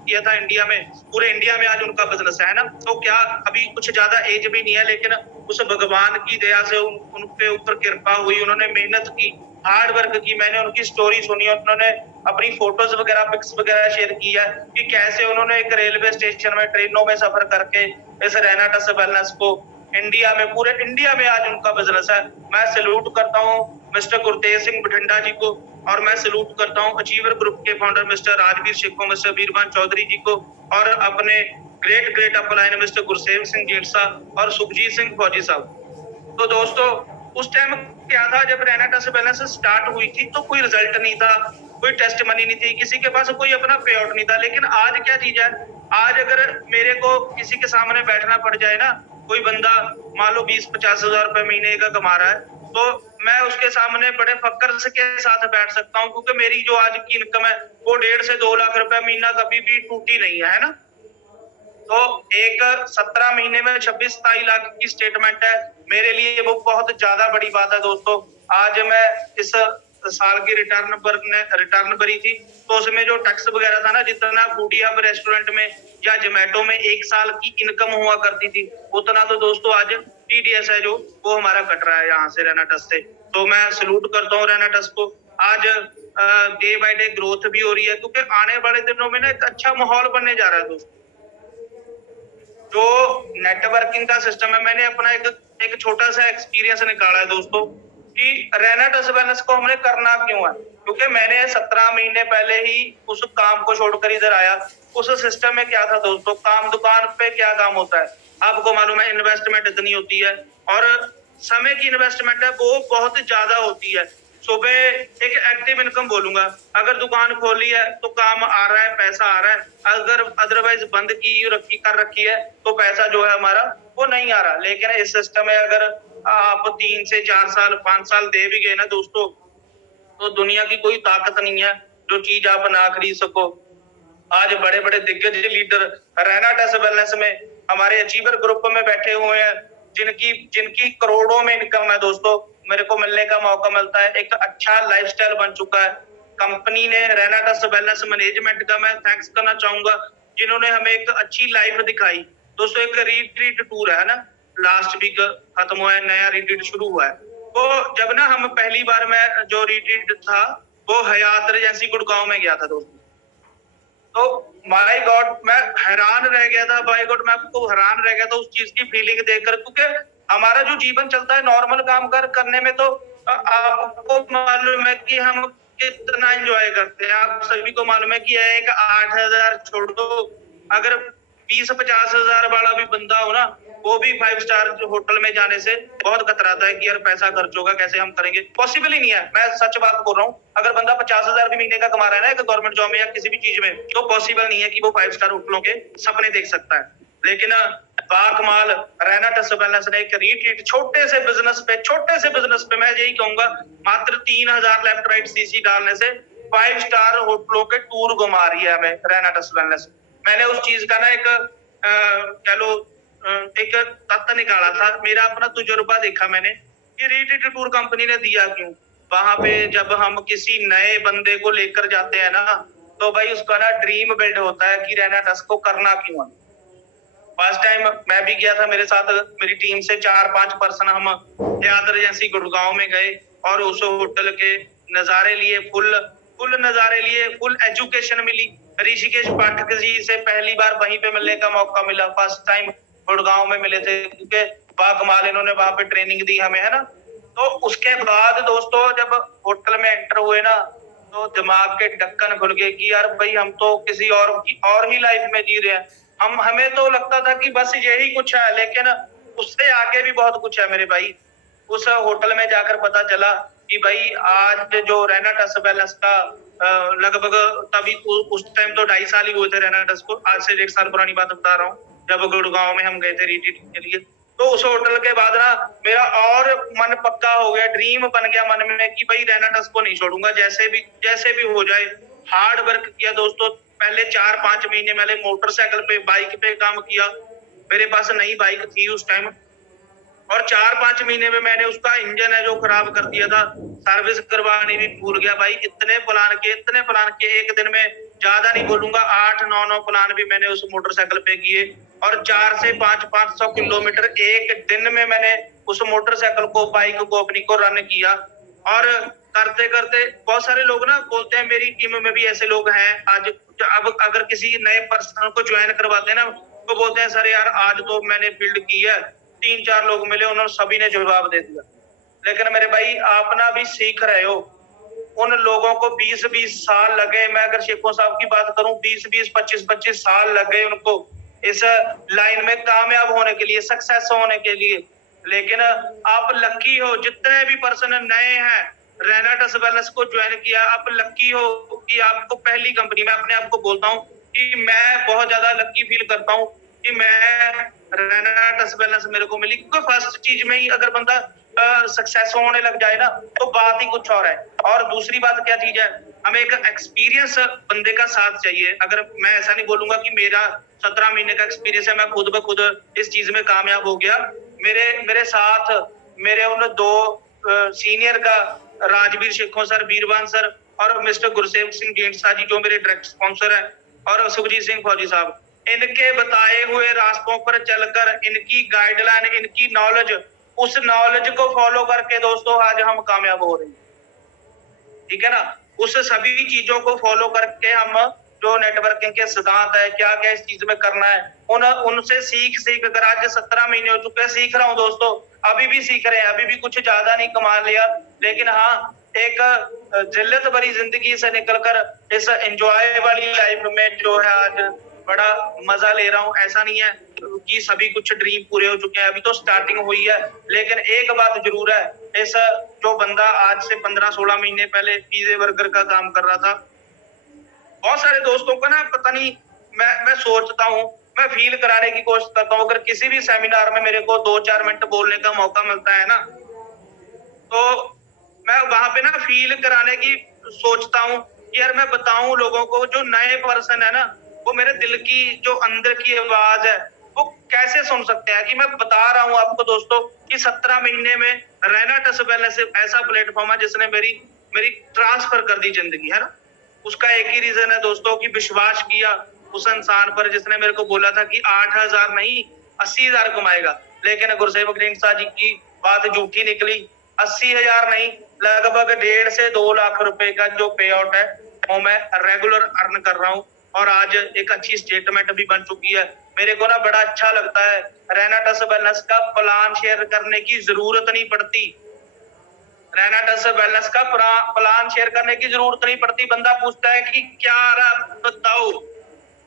किया था इंडिया में, पूरे इंडिया में आज उनका बिजनेस है ना। तो क्या अभी कुछ ज्यादा एज भी नहीं है, लेकिन उस भगवान की दया से उनके ऊपर कृपा हुई, उन्होंने मेहनत की, हार्ड वर्क की। मैंने उनकी स्टोरी सुनी, उन्होंने अपनी फोटोज वगैरह पिक्स वगैरह शेयर की है कि कैसे उन्होंने एक रेलवे स्टेशन में ट्रेनों में सफर करके इस रेनाटस वेलनेस को इंडिया में, पूरे इंडिया में आज उनका बिजनेस है। मैं सैल्यूट करता हूँ मिस्टर गुरतेज सिंह बठिंडा जी को, और मैं सैल्यूट करता हूँ अचीवर ग्रुप के founder mister Rajveer Shekho, mister Veervan Chaudhary ji को, और अपने great great upline mister Gursev Singh Jindsa और सुखजीत सिंह फौजी साहब। तो दोस्तों उस टाइम क्या था, जब रेनाटस वेलनेस स्टार्ट हुई थी तो कोई रिजल्ट नहीं था, कोई टेस्ट मनी नहीं थी, किसी के पास कोई अपना पे आउट नहीं था। लेकिन आज क्या चीज है, आज अगर मेरे को किसी के सामने बैठना पड़ जाए ना, कोई बंदा मान लो 20-50 हजार रुपए महीने का कमा रहा है, तो मैं उसके सामने बड़े फक्र के साथ बैठ सकता हूँ, क्योंकि मेरी जो आज की इनकम है वो 1.5 से 2 लाख रुपए महीना कभी भी टूटी नहीं है ना। तो एक 17 महीने में 26-27 लाख की स्टेटमेंट है, मेरे लिए वो बहुत ज्यादा बड़ी बात है दोस्तों। आज मैं इस साल की रिटर्न भरी थी, तो उसमें जो टैक्स वगैरह था ना, जितना फूडी हब रेस्टोरेंट में या जोमेटो में 1 साल की इनकम हुआ करती थी, उतना तो दोस्तों आज टीडीएस है जो वो हमारा कट रहा है यहाँ से रेनाटस से। तो मैं सैल्यूट करता हूँ रेनाटस को। आज डे बाय डे ग्रोथ भी हो रही है, क्योंकि आने वाले दिनों में ना एक अच्छा माहौल बनने जा रहा है दोस्तों। जो नेटवर्किंग का सिस्टम है, मैंने अपना एक छोटा सा एक्सपीरियंस निकाला है दोस्तों कि रेनाटस वेलनेस को हमने करना क्यों है, क्योंकि मैंने 17 महीने पहले ही उस काम को छोड़कर इधर आया। उस सिस्टम में क्या था दोस्तों, काम दुकान पे क्या काम होता है आपको मालूम है, इन्वेस्टमेंट इतनी होती है, और समय की इन्वेस्टमेंट है वो बहुत ज्यादा होती है। सुबह एक एक्टिव इनकम बोलूंगा, अगर दुकान खोली है तो काम आ रहा है, पैसा आ रहा है, अगर अदरवाइज बंद की रखी कर रखी है तो पैसा जो है हमारा वो नहीं आ रहा। लेकिन इस सिस्टम में अगर आप 3 से 4 साल 5 साल दे भी गए ना दोस्तों, तो दुनिया की कोई ताकत नहीं है जो चीज आप ना खरीद सको। आज बड़े बड़े दिग्गज लीडर रैना टच वेलनेस में हमारे अचीवर ग्रुप में बैठे हुए हैं, जिनकी जिनकी करोड़ों में इनकम है दोस्तों। मेरे को मिलने का मौका मिलता है, एक अच्छा लाइफस्टाइल बन चुका है। कंपनी ने रैना टच वेलनेस मैनेजमेंट का मैं थैंक्स करना चाहूंगा, जिन्होंने हमें एक अच्छी लाइफ दिखाई। दोस्तों एक रिट्रीट टूर है ना, लास्ट वीक खत्म हुआ है, नया रिट्रीट शुरू हुआ है। तो जब ना हम पहली बार मैं जो रिट्रीट था वो हयात रेजेंसी गुड़गांव में गया था दोस्तों। तो माय गॉड मैं हैरान रह गया था, बाय गॉड मैं आपको हैरान रह गया था उस चीज की फीलिंग देखकर, क्योंकि हमारा जो जीवन चलता है नॉर्मल काम करने में, तो आपको मालूम है कि हम कितना एंजॉय करते हैं। आप सभी को मालूम है कि एक 8,000 छोड़ दो, अगर 20-50 हजार वाला भी बंदा हो ना, वो भी 5 स्टार होटल में जाने से बहुत कतराता है कि यार पैसा खर्च होगा, कैसे हम करेंगे। पॉसिबल ही नहीं है, मैं सच बात बोल रहा हूँ। अगर बंदा 50,000 भी महीने का कमा रहा है ना एक गवर्नमेंट जॉब में या किसी भी चीज में, तो पॉसिबल नहीं है कि वो 5 स्टार होटलों के सपने देख सकता है। लेकिन बाकमाल रैना टच वेलनेस ने एक रिट्रीट छोटे से बिजनेस पे मैं यही कहूंगा, मात्र 3,000 लेफ्ट राइट सीसी डालने से 5 स्टार होटलों के टूर घुमा रही है हमें रैना टच वेलनेस। मैंने उस चीज का ना एक कह लो एक तथ्य निकाला था, मेरा अपना तजुर्बा देखा मैंने कि रिट्रीट टूर कंपनी ने दिया क्यों। वहां पे जब हम किसी नए बंदे को लेकर जाते हैं ना, तो भाई उसका ना ड्रीम बिल्ड होता है कि रैना टच को करना क्यों है। फर्स्ट टाइम मैं भी गया था, मेरे साथ मेरी टीम से 4-5 पर्सन हम हयात रेजेंसी गुड़गांव में गए और उस होटल के नजारे लिए, फुल नजारे लिए, फुल एजुकेशन मिली। ऋषिकेश पाठक जी से पहली बार वहीं पे मिलने का मौका मिला, फर्स्ट टाइम गुड़गांव में मिले थे, क्योंकि बाकमाल इन्होंने वहां पे ट्रेनिंग दी हमें, है ना। तो उसके बाद दोस्तों जब होटल में एंटर हुए ना, तो दिमाग के ढक्कन खुल गए कि यार भाई हम तो किसी और ही लाइफ में जी रहे हैं। हमें तो लगता था कि बस यही कुछ है, लेकिन उससे आगे भी बहुत कुछ है मेरे भाई। उस होटल में जाकर पता चला कि भाई आज जो रैना टच वेलनेस का लगभग तभी उस टाइम तो 2.5 साल ही हुए थे रैना टच को, आज से 1 साल पुरानी बात बता रहा हूँ, जब गुड़गांव में हम गए थे रिट्रीट के लिए। तो उस होटल के बाद ना मेरा और मन पक्का हो गया, ड्रीम बन गया मन में कि भाई रैना टच को नहीं छोड़ूंगा, जैसे भी हो जाए। हार्ड वर्क किया दोस्तों, पहले 4-5 महीने मैंने मोटरसाइकिल पे बाइक पे काम किया, मेरे पास नई बाइक थी उस टाइम, और 4-5 महीने में मैंने उसका इंजन है जो खराब कर दिया था, सर्विस करवानी भी भूल गया भाई। इतने प्लान के एक दिन में, ज्यादा नहीं बोलूंगा, 8-9 प्लान भी मैंने उस मोटरसाइकिल पे किए, और 4 से 500 किलोमीटर एक दिन में मैंने उस मोटरसाइकिल को, बाइक को अपनी को रन किया। और करते करते बहुत सारे लोग ना बोलते हैं, मेरी टीम में भी ऐसे लोग हैं आज, अब अगर किसी नए पर्सन को ज्वाइन करवाते हैं ना, तो बोलते हैं सर यार आज तो मैंने फील्ड की है, 3-4 लोग मिले, उन्होंने सभी ने जवाब दे दिया। लेकिन मेरे भाई आप ना भी सीख रहे हो, उन लोगों को 20-20 साल लगे। मैं अगर शेखों साहब की बात करूं, 20-20, 25-25 साल लगे उनको इस लाइन में कामयाब होने के लिए, सक्सेस होने के लिए। लेकिन आप लकी हो, जितने भी पर्सन नए हैं रैना टच वेलनेस को ज्वाइन किया, आप लकी हो कि आपको पहली कंपनी, मैं अपने आप को बोलता हूँ कि मैं बहुत ज्यादा लकी फील करता हूँ कि मैं रैना टच वेलनेस मेरे को मिली, क्योंकि फर्स्ट चीज में ही अगर बंदा सक्सेस होने लग जाए ना, तो बात ही कुछ और है। और दूसरी बात क्या चीज है, हमें एक एक्सपीरियंस बंदे का साथ चाहिए। अगर मैं ऐसा नहीं बोलूंगा कि मेरा 17 महीने का एक्सपीरियंस है, मैं खुद ब खुद इस चीज में कामयाब हो गया। मेरे साथ मेरे उन 2 सीनियर का, राजवीर शेखों सर, बीरबान सर और मिस्टर गुरसेव सिंह ढींडसा जी जो मेरे डायरेक्ट स्पॉन्सर है, और सुखजीत सिंह फौजी साहब, इनके बताए हुए रास्तों पर चलकर, इनकी गाइडलाइन, इनकी नॉलेज, उस नॉलेज को फॉलो करके दोस्तों आज हम कामयाब हो रहे हैं, ठीक है ना। उस सभी चीजों को फॉलो करके हम जो नेटवर्किंग के सिद्धांत है, क्या क्या इस चीज में करना है, उनसे सीख कर आज 17 महीने हो चुके हैं, सीख रहा हूँ दोस्तों, अभी भी सीख रहे हैं, अभी भी कुछ ज्यादा नहीं कमा लिया, लेकिन हाँ एक जिल्लत भरी जिंदगी से निकलकर इस एंजॉय वाली लाइफ में जो है आज बड़ा मजा ले रहा हूँ। ऐसा नहीं है कि सभी कुछ ड्रीम पूरे हो चुके हैं, अभी तो स्टार्टिंग हुई है। लेकिन एक बात जरूर है, इस जो बंदा आज से 15-16 महीने पहले पिज्जे बर्गर का काम कर रहा था, बहुत सारे दोस्तों को ना पता नहीं, मैं सोचता हूँ, मैं फील कराने की कोशिश करता हूँ, अगर किसी भी सेमिनार में मेरे को 2-4 मिनट बोलने का मौका मिलता है ना, तो मैं वहां पे ना फील कराने की सोचता हूँ कि यार मैं बताऊं लोगों को, जो नए पर्सन है ना, वो मेरे दिल की जो अंदर की आवाज है वो कैसे सुन सकते हैं? कि मैं बता रहा हूँ आपको दोस्तों कि 17 महीने में रैना टस वेलनेस ऐसा प्लेटफॉर्म है जिसने मेरी मेरी ट्रांसफर कर दी जिंदगी, है ना। उसका एक ही रीजन है दोस्तों कि विश्वास किया उस इंसान पर जिसने मेरे को बोला था कि 8,000 नहीं 80,000 कमाएगा, लेकिन गुरसेवक ढींडसा जी की बात झूठी निकली। 80,000 नहीं, लगभग 1.5 से 2 लाख रुपए का जो पे आउट है वो मैं रेगुलर अर्न कर रहा हूँ, और आज एक अच्छी स्टेटमेंट भी बन चुकी है। मेरे को ना बड़ा अच्छा लगता है, रैना टस वेलनेस का प्लान शेयर करने की जरूरत नहीं पड़ती। रैना टस वेलनेस का प्लान शेयर करने की जरूरत नहीं पड़ती। बंदा पूछता है कि क्या रहा बताओ।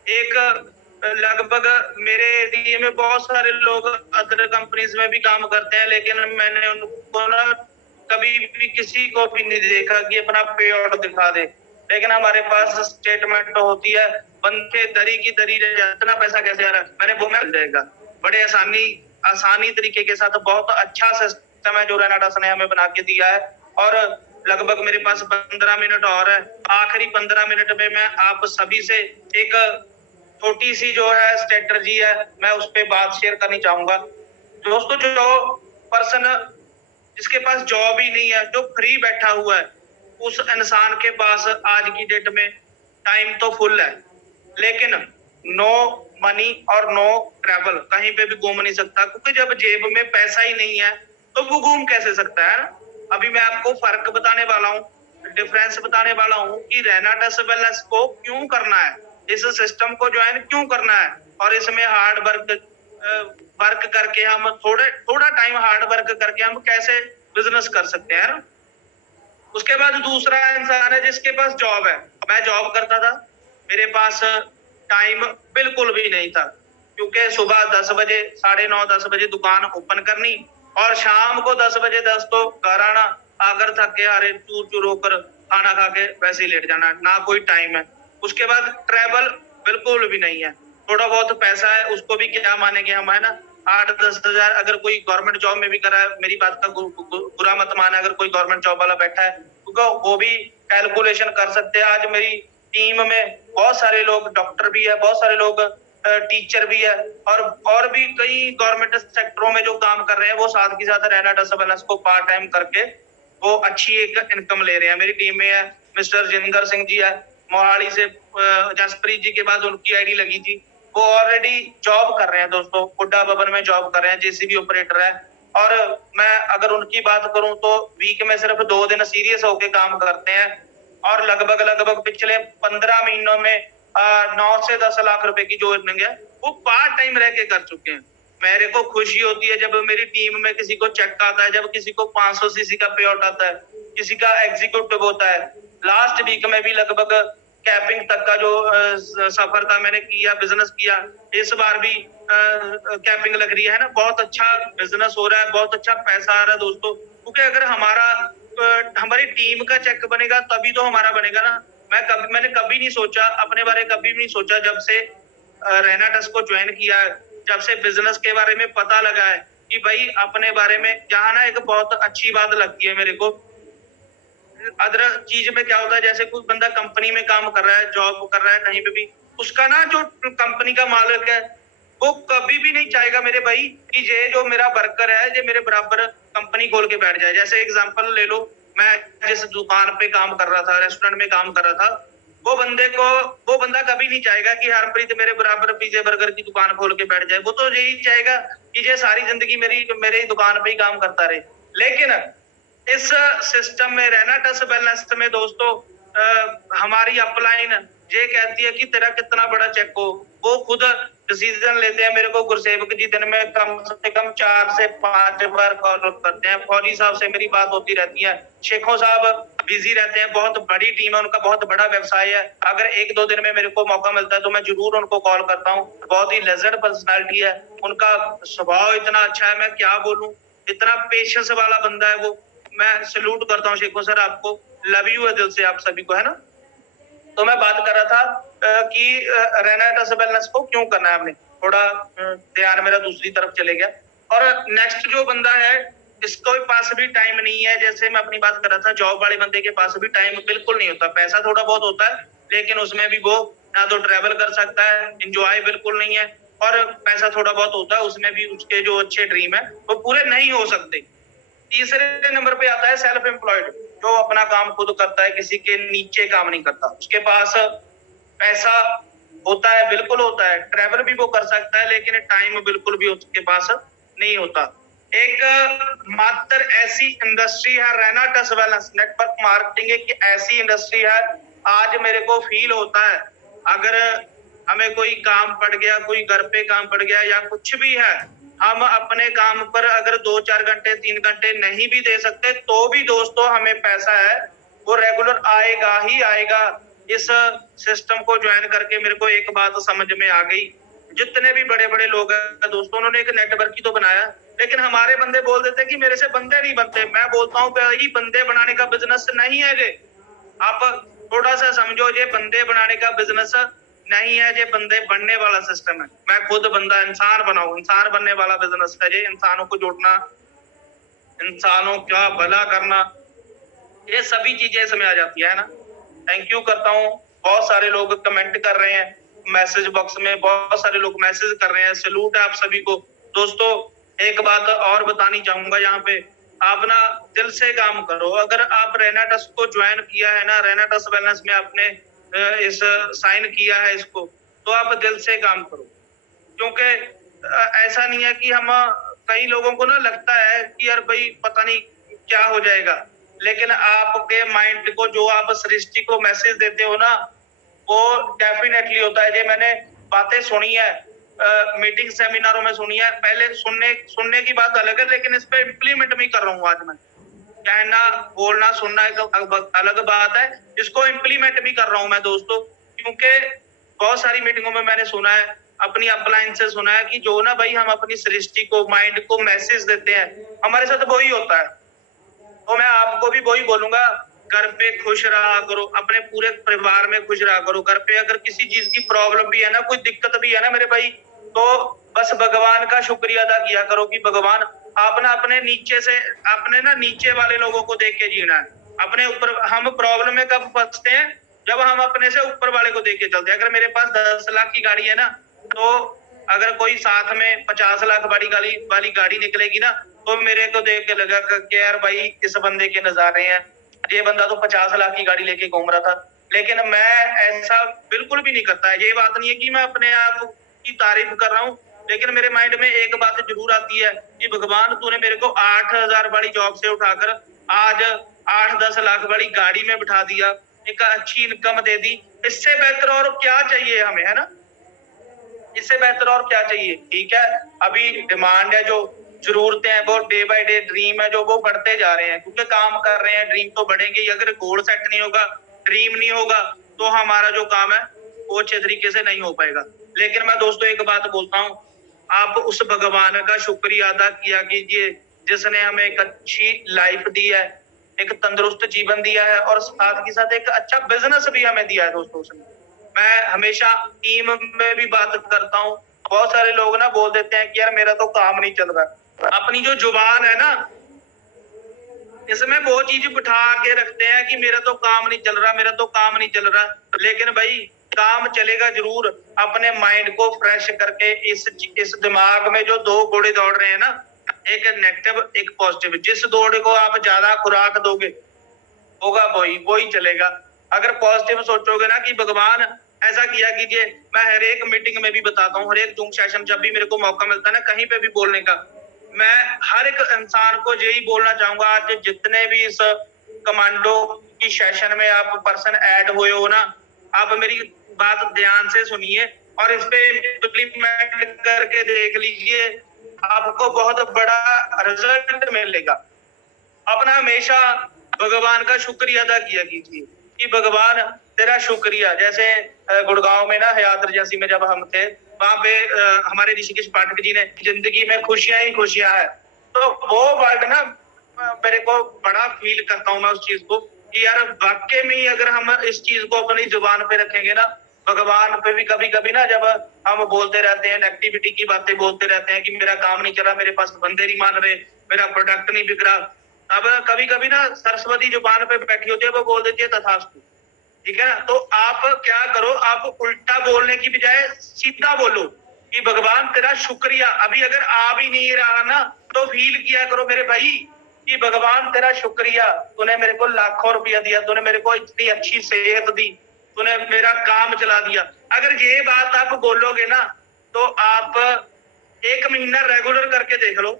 एक लगभग मेरे एरिया में बहुत सारे लोग अदर कंपनीज में भी काम करते हैं, लेकिन मैंने उनको ना कभी भी किसी को भी नहीं देखा कि अपना पे आउट दिखा दे। लेकिन हमारे पास स्टेटमेंट तो होती है, बंदे दरी की दरी रह जाए, इतना पैसा कैसे आ रहा है, मैंने वो मिल जाएगा। बड़े आसानी तरीके के साथ बहुत अच्छा सिस्टम है जो रैना टस ने हमें बना के दिया है। और लगभग मेरे पास 15 मिनट और है। आखिरी 15 मिनट में मैं आप सभी से एक छोटी सी जो है स्ट्रेटजी है मैं उस पर बात शेयर करनी चाहूंगा दोस्तों। जो पर्सन जिसके पास जॉब ही नहीं है, जो फ्री बैठा हुआ है, उस इंसान के पास आज की डेट में टाइम तो फुल है, लेकिन नो मनी और नो ट्रैवल, कहीं पे भी घूम नहीं सकता, क्योंकि जब जेब में पैसा ही नहीं है तो वो घूम कैसे सकता है ना। अभी मैं आपको फर्क बताने वाला हूँ, डिफरेंस बताने वाला हूँ कि रैना टस वेलनेस को क्यों करना है, इस सिस्टम को ज्वाइन क्यों करना है, और इसमें हार्ड वर्क करके हम थोड़ा टाइम हार्ड वर्क करके हम कैसे बिजनेस कर सकते हैं ना। उसके बाद दूसरा इंसान है जिसके पास जॉब है। मैं जॉब करता था, मेरे पास टाइम बिल्कुल भी नहीं था, क्योंकि सुबह 10 बजे 9:30 10 बजे दुकान ओपन करनी, और शाम को 10 बजे 10 तो घर आना, आकर थक के अरे चूर चूर होकर खाना खा के वैसे ही लेट जाना, ना कोई टाइम है। उसके बाद ट्रेवल बिल्कुल भी नहीं है। थोड़ा बहुत पैसा है उसको भी क्या मानेंगे हम, है ना। 8-10 हजार अगर कोई गवर्नमेंट जॉब में भी करा है, मेरी बात का बुरा मत माना अगर कोई गवर्नमेंट जॉब वाला बैठा है, क्योंकि वो भी कैलकुलेशन कर सकते हैं। आज मेरी टीम में बहुत सारे लोग डॉक्टर भी है, बहुत सारे लोग टीचर भी है, और भी कई गवर्नमेंट सेक्टरों में जो काम कर रहे हैं, वो साथ के साथ रैना टस वेलनेस को पार्ट टाइम करके वो अच्छी एक इनकम ले रहे हैं। मेरी टीम में है मिस्टर जिंदर सिंह जी है, मोहाली से जसप्रीत जी के बाद उनकी आईडी लगी थी, वो ऑलरेडी जॉब कर रहे हैं दोस्तों, हुड्डा भवन में जॉब कर रहे हैं, जेसीबी ऑपरेटर है। और मैं अगर उनकी बात करूं तो वीक में सिर्फ 2 दिन सीरियस होके काम करते हैं, और लगभग पिछले 15 महीनों में 9 से 10 लाख रुपए की जो अर्निंग है वो पार्ट टाइम रह के कर चुके हैं। मेरे को खुशी होती है जब मेरी टीम में किसी को चेक आता है, जब किसी को 500 सीसी का पे आउट आता है, किसी का एग्जीक्यूटिव होता है। लास्ट वीक में भी लगभग कैपिंग तक का जो सफर था मैंने किया, बिजनेस किया। इस बार भी कैपिंग लग रही है ना, बहुत अच्छा बिजनेस हो रहा है, बहुत अच्छा पैसा आ रहा है दोस्तों। क्योंकि अगर हमारी टीम का चेक बनेगा तभी तो हमारा बनेगा ना। मैंने कभी नहीं सोचा अपने बारे, कभी भी नहीं सोचा जब से रैना टस को ज्वाइन किया है, जब से बिजनेस के बारे में पता लगा है कि भाई अपने बारे में जहाँ ना एक बहुत अच्छी बात लगती है मेरे को। अदर चीज में क्या होता है, जैसे कोई बंदा कंपनी में काम कर रहा है, जॉब कर रहा है कहीं पे भी, उसका ना जो कंपनी का मालिक है वो कभी भी नहीं चाहेगा मेरे भाई कि ये जो मेरा वर्कर है ये मेरे बराबर कंपनी खोल के बैठ जाए। जैसे एग्जांपल ले लो, मैं जिस दुकान पे काम कर रहा था, रेस्टोरेंट में काम कर रहा था, वो बंदा कभी नहीं चाहेगा कि हरप्रीत मेरे बराबर पिज्जे बर्गर की दुकान खोल के बैठ जाए। वो तो यही चाहेगा कि ये सारी जिंदगी मेरी दुकान पे ही काम करता रहे। लेकिन इस सिस्टम में रैना टस वेलनेस में दोस्तों हमारी अपलाइन ये कहती है कि तेरा कितना बड़ा चेक हो, वो खुद डिसीजन लेते हैं। मेरे को गुरसेवक जी दिन में कम से कम 4 से 5 बार कॉल करते हैं। फौजी साहब से मेरी बात होती रहती है, शेखों साहब बिजी रहते हैं, बहुत बड़ी टीम है उनका, बहुत बड़ा व्यवसाय है। अगर 1-2 दिन में मेरे को मौका मिलता है तो मैं जरूर उनको कॉल करता हूँ। बहुत ही लेजेंड पर्सनालिटी है, उनका स्वभाव इतना अच्छा है, मैं क्या बोलूं, इतना पेशेंस वाला बंदा है वो। मैं सल्यूट करता हूँ शेखो सर, आपको लव यू है दिल से आप सभी को, है ना। तो मैं बात कर रहा था कि रैना टस वेलनेस को क्यों करना है हमने, थोड़ा ध्यान मेरा दूसरी तरफ चले गया। और नेक्स्ट जो बंदा है इसके पास भी टाइम नहीं है। जैसे मैं अपनी बात कर रहा था, जॉब वाले बंदे के पास भी टाइम बिल्कुल नहीं होता, पैसा थोड़ा बहुत होता है लेकिन उसमें भी वो ना तो ट्रैवल कर सकता है, एंजॉय बिल्कुल नहीं है, और पैसा थोड़ा बहुत होता है उसमें भी उसके जो अच्छे ड्रीम है वो पूरे नहीं हो सकते। तीसरे नंबर पे आता है सेल्फ एम्प्लॉयड, जो अपना काम खुद करता है, किसी के नीचे काम नहीं करता। उसके पास पैसा होता है, बिल्कुल होता है, ट्रैवल भी वो कर सकता है, लेकिन टाइम बिल्कुल भी उसके पास नहीं होता। एक मात्र ऐसी इंडस्ट्री है रेनाटस वेलनेस नेटवर्क मार्केटिंग, एक ऐसी इंडस्ट्री है, आज मेरे को फील होता है अगर हमें कोई काम पड़ गया, कोई घर पे काम पड़ गया या कुछ भी है, हम अपने काम पर अगर 2-4 घंटे 3 घंटे नहीं भी दे सकते तो भी दोस्तों हमें पैसा है वो रेगुलर आएगा ही आएगा। इस सिस्टम को ज्वाइन करके मेरे को एक बात समझ में आ गई, जितने भी बड़े बड़े लोग हैं दोस्तों, उन्होंने एक नेटवर्क ही तो बनाया, लेकिन हमारे बंदे बोल देते कि मेरे से बंदे नहीं बनते। मैं बोलता हूँ भाई बंदे बनाने का बिजनेस नहीं है ये, आप थोड़ा सा समझो, ये बंदे बनाने का बिजनेस नहीं है, ये बंदे बनने वाला सिस्टम है। मैं खुद बंदा इंसान बनाऊं, इंसान बनने वाला बिजनेस है ये, इंसानों को जोड़ना, इंसानों का भला करना, ये सभी चीजें इसमें आ जाती है ना। थैंक यू करता हूँ। बहुत सारे लोग कमेंट कर रहे हैं मैसेज बॉक्स में, बहुत सारे लोग मैसेज कर रहे हैं, सैल्यूट है आप सभी को। दोस्तों एक बात और बतानी चाहूंगा यहाँ पे, आप ना दिल से काम करो। अगर आप रेनाटस को ज्वाइन किया है ना, रेनाटस वेलनेस में आपने इस साइन किया है इसको, तो आप दिल से काम करो, क्योंकि ऐसा नहीं है कि हम, कई लोगों को ना लगता है कि यार भाई पता नहीं क्या हो जाएगा, लेकिन आपके माइंड को जो आप सृष्टि को मैसेज देते हो ना, वो डेफिनेटली होता है। ये मैंने बातें सुनी है, मीटिंग सेमिनारों में सुनी है, पहले सुनने की बात अलग है, लेकिन इस पे इम्प्लीमेंट भी कर रहा हूँ आज मैं। कहना बोलना सुनना एक अलग बात है, इसको इम्प्लीमेंट भी कर रहा हूँ मैं दोस्तों, क्योंकि बहुत सारी मीटिंगों में मैंने सुना है, अपनी अपलाइन से सुना है कि जो ना भाई हम अपनी सृष्टि को, माइंड को मैसेज देते हैं, हमारे साथ वही होता है। तो मैं आपको भी वही बोलूंगा, घर पे खुश रहा करो, अपने पूरे परिवार में खुश रहा करो। घर पे अगर किसी चीज की प्रॉब्लम भी है ना, कोई दिक्कत भी है ना मेरे भाई, तो बस भगवान का शुक्रिया अदा किया करो कि भगवान, आप ना अपने नीचे से, अपने ना नीचे वाले लोगों को देख के जीना है। अपने ऊपर, हम प्रॉब्लम में कब फंसते हैं, जब हम अपने से ऊपर वाले को देख के चलते हैं। अगर मेरे पास 10 लाख की गाड़ी है ना, तो अगर कोई साथ में 50 लाख वाली गाड़ी निकलेगी ना, तो मेरे को देख के लगा कि यार भाई इस बंदे के नजारे हैं, ये बंदा तो 50 लाख की गाड़ी लेके घूम रहा था। लेकिन मैं ऐसा बिल्कुल भी नहीं करता है। ये बात नहीं है कि मैं अपने आप की तारीफ कर रहा हूँ, लेकिन मेरे माइंड में एक बात जरूर आती है कि भगवान तूने मेरे को 8,000 वाली जॉब से उठाकर आज 8-10 लाख वाली गाड़ी में बिठा दिया, एक अच्छी इनकम दे दी, इससे बेहतर और क्या चाहिए हमें, है ना। इससे बेहतर और क्या चाहिए। ठीक है, अभी डिमांड है, जो जरूरतें हैं वो डे बाय डे, ड्रीम है जो वो बढ़ते जा रहे हैं, क्योंकि काम कर रहे हैं, ड्रीम तो बढ़ेंगे ही। अगर गोल सेट नहीं होगा, ड्रीम नहीं होगा, तो हमारा जो काम है वो अच्छे तरीके से नहीं हो पाएगा। लेकिन मैं दोस्तों एक बात बोलता हूँ, आप उस भगवान का शुक्रिया अदा किया कीजिए जिसने हमें एक अच्छी लाइफ दी है, एक तंदुरुस्त जीवन दिया है, और साथ के साथ एक अच्छा बिजनेस भी हमें दिया है दोस्तों। उसने, मैं हमेशा टीम में भी बात करता हूँ। बहुत सारे लोग ना बोल देते हैं कि यार मेरा तो काम नहीं चल रहा। अपनी जो जुबान है ना, इसमें वो चीज बिठा के रखते हैं कि मेरा तो काम नहीं चल रहा, मेरा तो काम नहीं चल रहा। लेकिन भाई काम चलेगा जरूर। अपने माइंड को फ्रेश करके, इस दिमाग में जो दो घोड़े दौड़ रहे हैं ना, एक नेगेटिव एक पॉजिटिव, जिस दौड़ को आप ज्यादा खुराक दोगे होगा वही चलेगा। अगर पॉजिटिव सोचोगे ना कि भगवान ऐसा किया कीजिए, मैं हर एक मीटिंग में भी बताता हूँ, हर एक जूम सेशन जब भी मेरे को मौका मिलता है ना कहीं पे भी बोलने का, मैं हर एक इंसान को यही बोलना चाहूंगा, आज जितने भी इस कमांडो की सेशन में आप पर्सन ऐड हुए हो ना, आप मेरी बात ध्यान से सुनिए और इस पे इम्प्लीमेंट करके देख लीजिए, आपको बहुत बड़ा रिजल्ट मिलेगा। अपना हमेशा भगवान का शुक्रिया अदा किया कीजिए कि भगवान तेरा शुक्रिया। जैसे गुड़गांव में ना हयात एजेंसी में जब हम थे, वहां पे हमारे ऋषिकेश पाठक जी ने जिंदगी में खुशियां ही खुशियां है, तो वो वर्ड ना मेरे को बड़ा फील करता हूँ मैं उस चीज को कि यार वाकई में ही अगर हम इस चीज को अपनी जुबान पे रखेंगे ना, भगवान पे भी कभी कभी ना जब हम बोलते रहते हैं, नेगेटिविटी की बातें बोलते रहते हैं कि मेरा काम नहीं चला, मेरे पास बंदे नहीं मान रहे, मेरा प्रोडक्ट नहीं बिक रहा, अब कभी कभी ना सरस्वती जुबान पे बैठी होती है, वो बोल देती है तथास्तु। ठीक है ना। तो आप क्या करो, आप उल्टा बोलने की बजाय सीधा बोलो कि भगवान तेरा शुक्रिया। अभी अगर आ भी नहीं रहा ना तो फील किया करो मेरे भाई कि भगवान तेरा शुक्रिया, तूने मेरे को लाखों रुपया दिया, तूने मेरे को इतनी अच्छी सेहत दी, तूने मेरा काम चला दिया। अगर ये बात आप बोलोगे ना तो आप 1 महीना रेगुलर करके देख लो,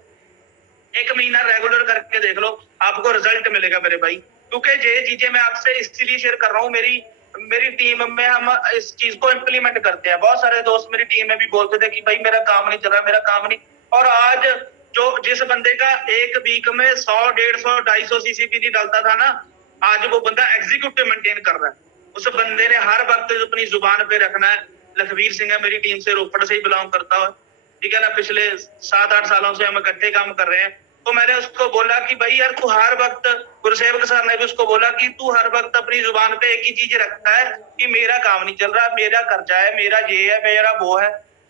1 महीना रेगुलर करके देख लो, आपको रिजल्ट मिलेगा मेरे भाई। क्योंकि ये चीजें मैं आपसे इसलिए शेयर कर रहा हूँ, मेरी मेरी टीम में हम इस चीज को इम्प्लीमेंट करते हैं। बहुत सारे दोस्त मेरी टीम में भी बोलते थे कि भाई मेरा काम नहीं चल रहा, मेरा काम नहीं। और आज जो जिस बंदे का एक वीक में 100, 150, 250 सीसीपी डालता था ना, आज वो बंदा एग्जीक्यूटिव मेंटेन कर रहा है। उस बंदे ने हर वक्त अपनी जुबान पे रखना है। लखवीर सिंह है, मेरी टीम से रोपड़ से ही बिलोंग करता है, ठीक है ना। पिछले 7-8 सालों से हम इकट्ठे काम कर रहे हैं। तो मैंने उसको बोला कि भाई यार तू हर वक्त, गुरुसेवक सर ने भी उसको बोला कि तू हर वक्त अपनी जुबान पे एक ही चीज रखता है कि मेरा काम नहीं चल रहा, मेरा कर्जा है, मेरा ये है, मेरा वो है।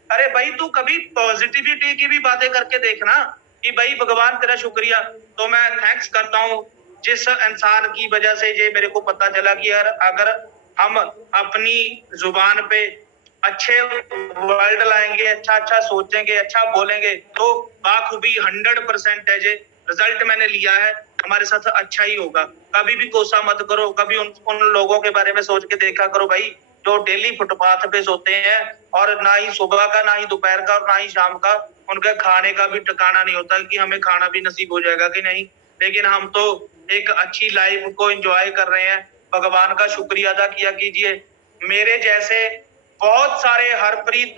अरे भाई तू कभी पॉजिटिविटी की भी बातें करके देखना कि भाई भगवान तेरा शुक्रिया। तो मैं थैंक्स करता हूँ जिस इंसान की वजह से ये मेरे को पता चला कि यार अगर हम अपनी जुबान पे अच्छे वर्ड लाएंगे, अच्छा अच्छा सोचेंगे, अच्छा बोलेंगे, तो बाखूबी 100% है जे रिजल्ट मैंने लिया है, हमारे साथ अच्छा ही होगा। कभी भी कोसा मत करो, कभी उन लोगों के बारे में सोच के देखा करो भाई जो डेली फुटपाथ पे सोते हैं और ना ही सुबह का, ना ही दोपहर का और ना ही शाम का उनके खाने का भी ठिकाना नहीं होता कि हमें खाना भी नसीब हो जाएगा कि नहीं। लेकिन हम तो एक अच्छी लाइफ को एंजॉय कर रहे हैं। भगवान का शुक्रिया अदा किया कीजिए। मेरे जैसे बहुत सारे, हरप्रीत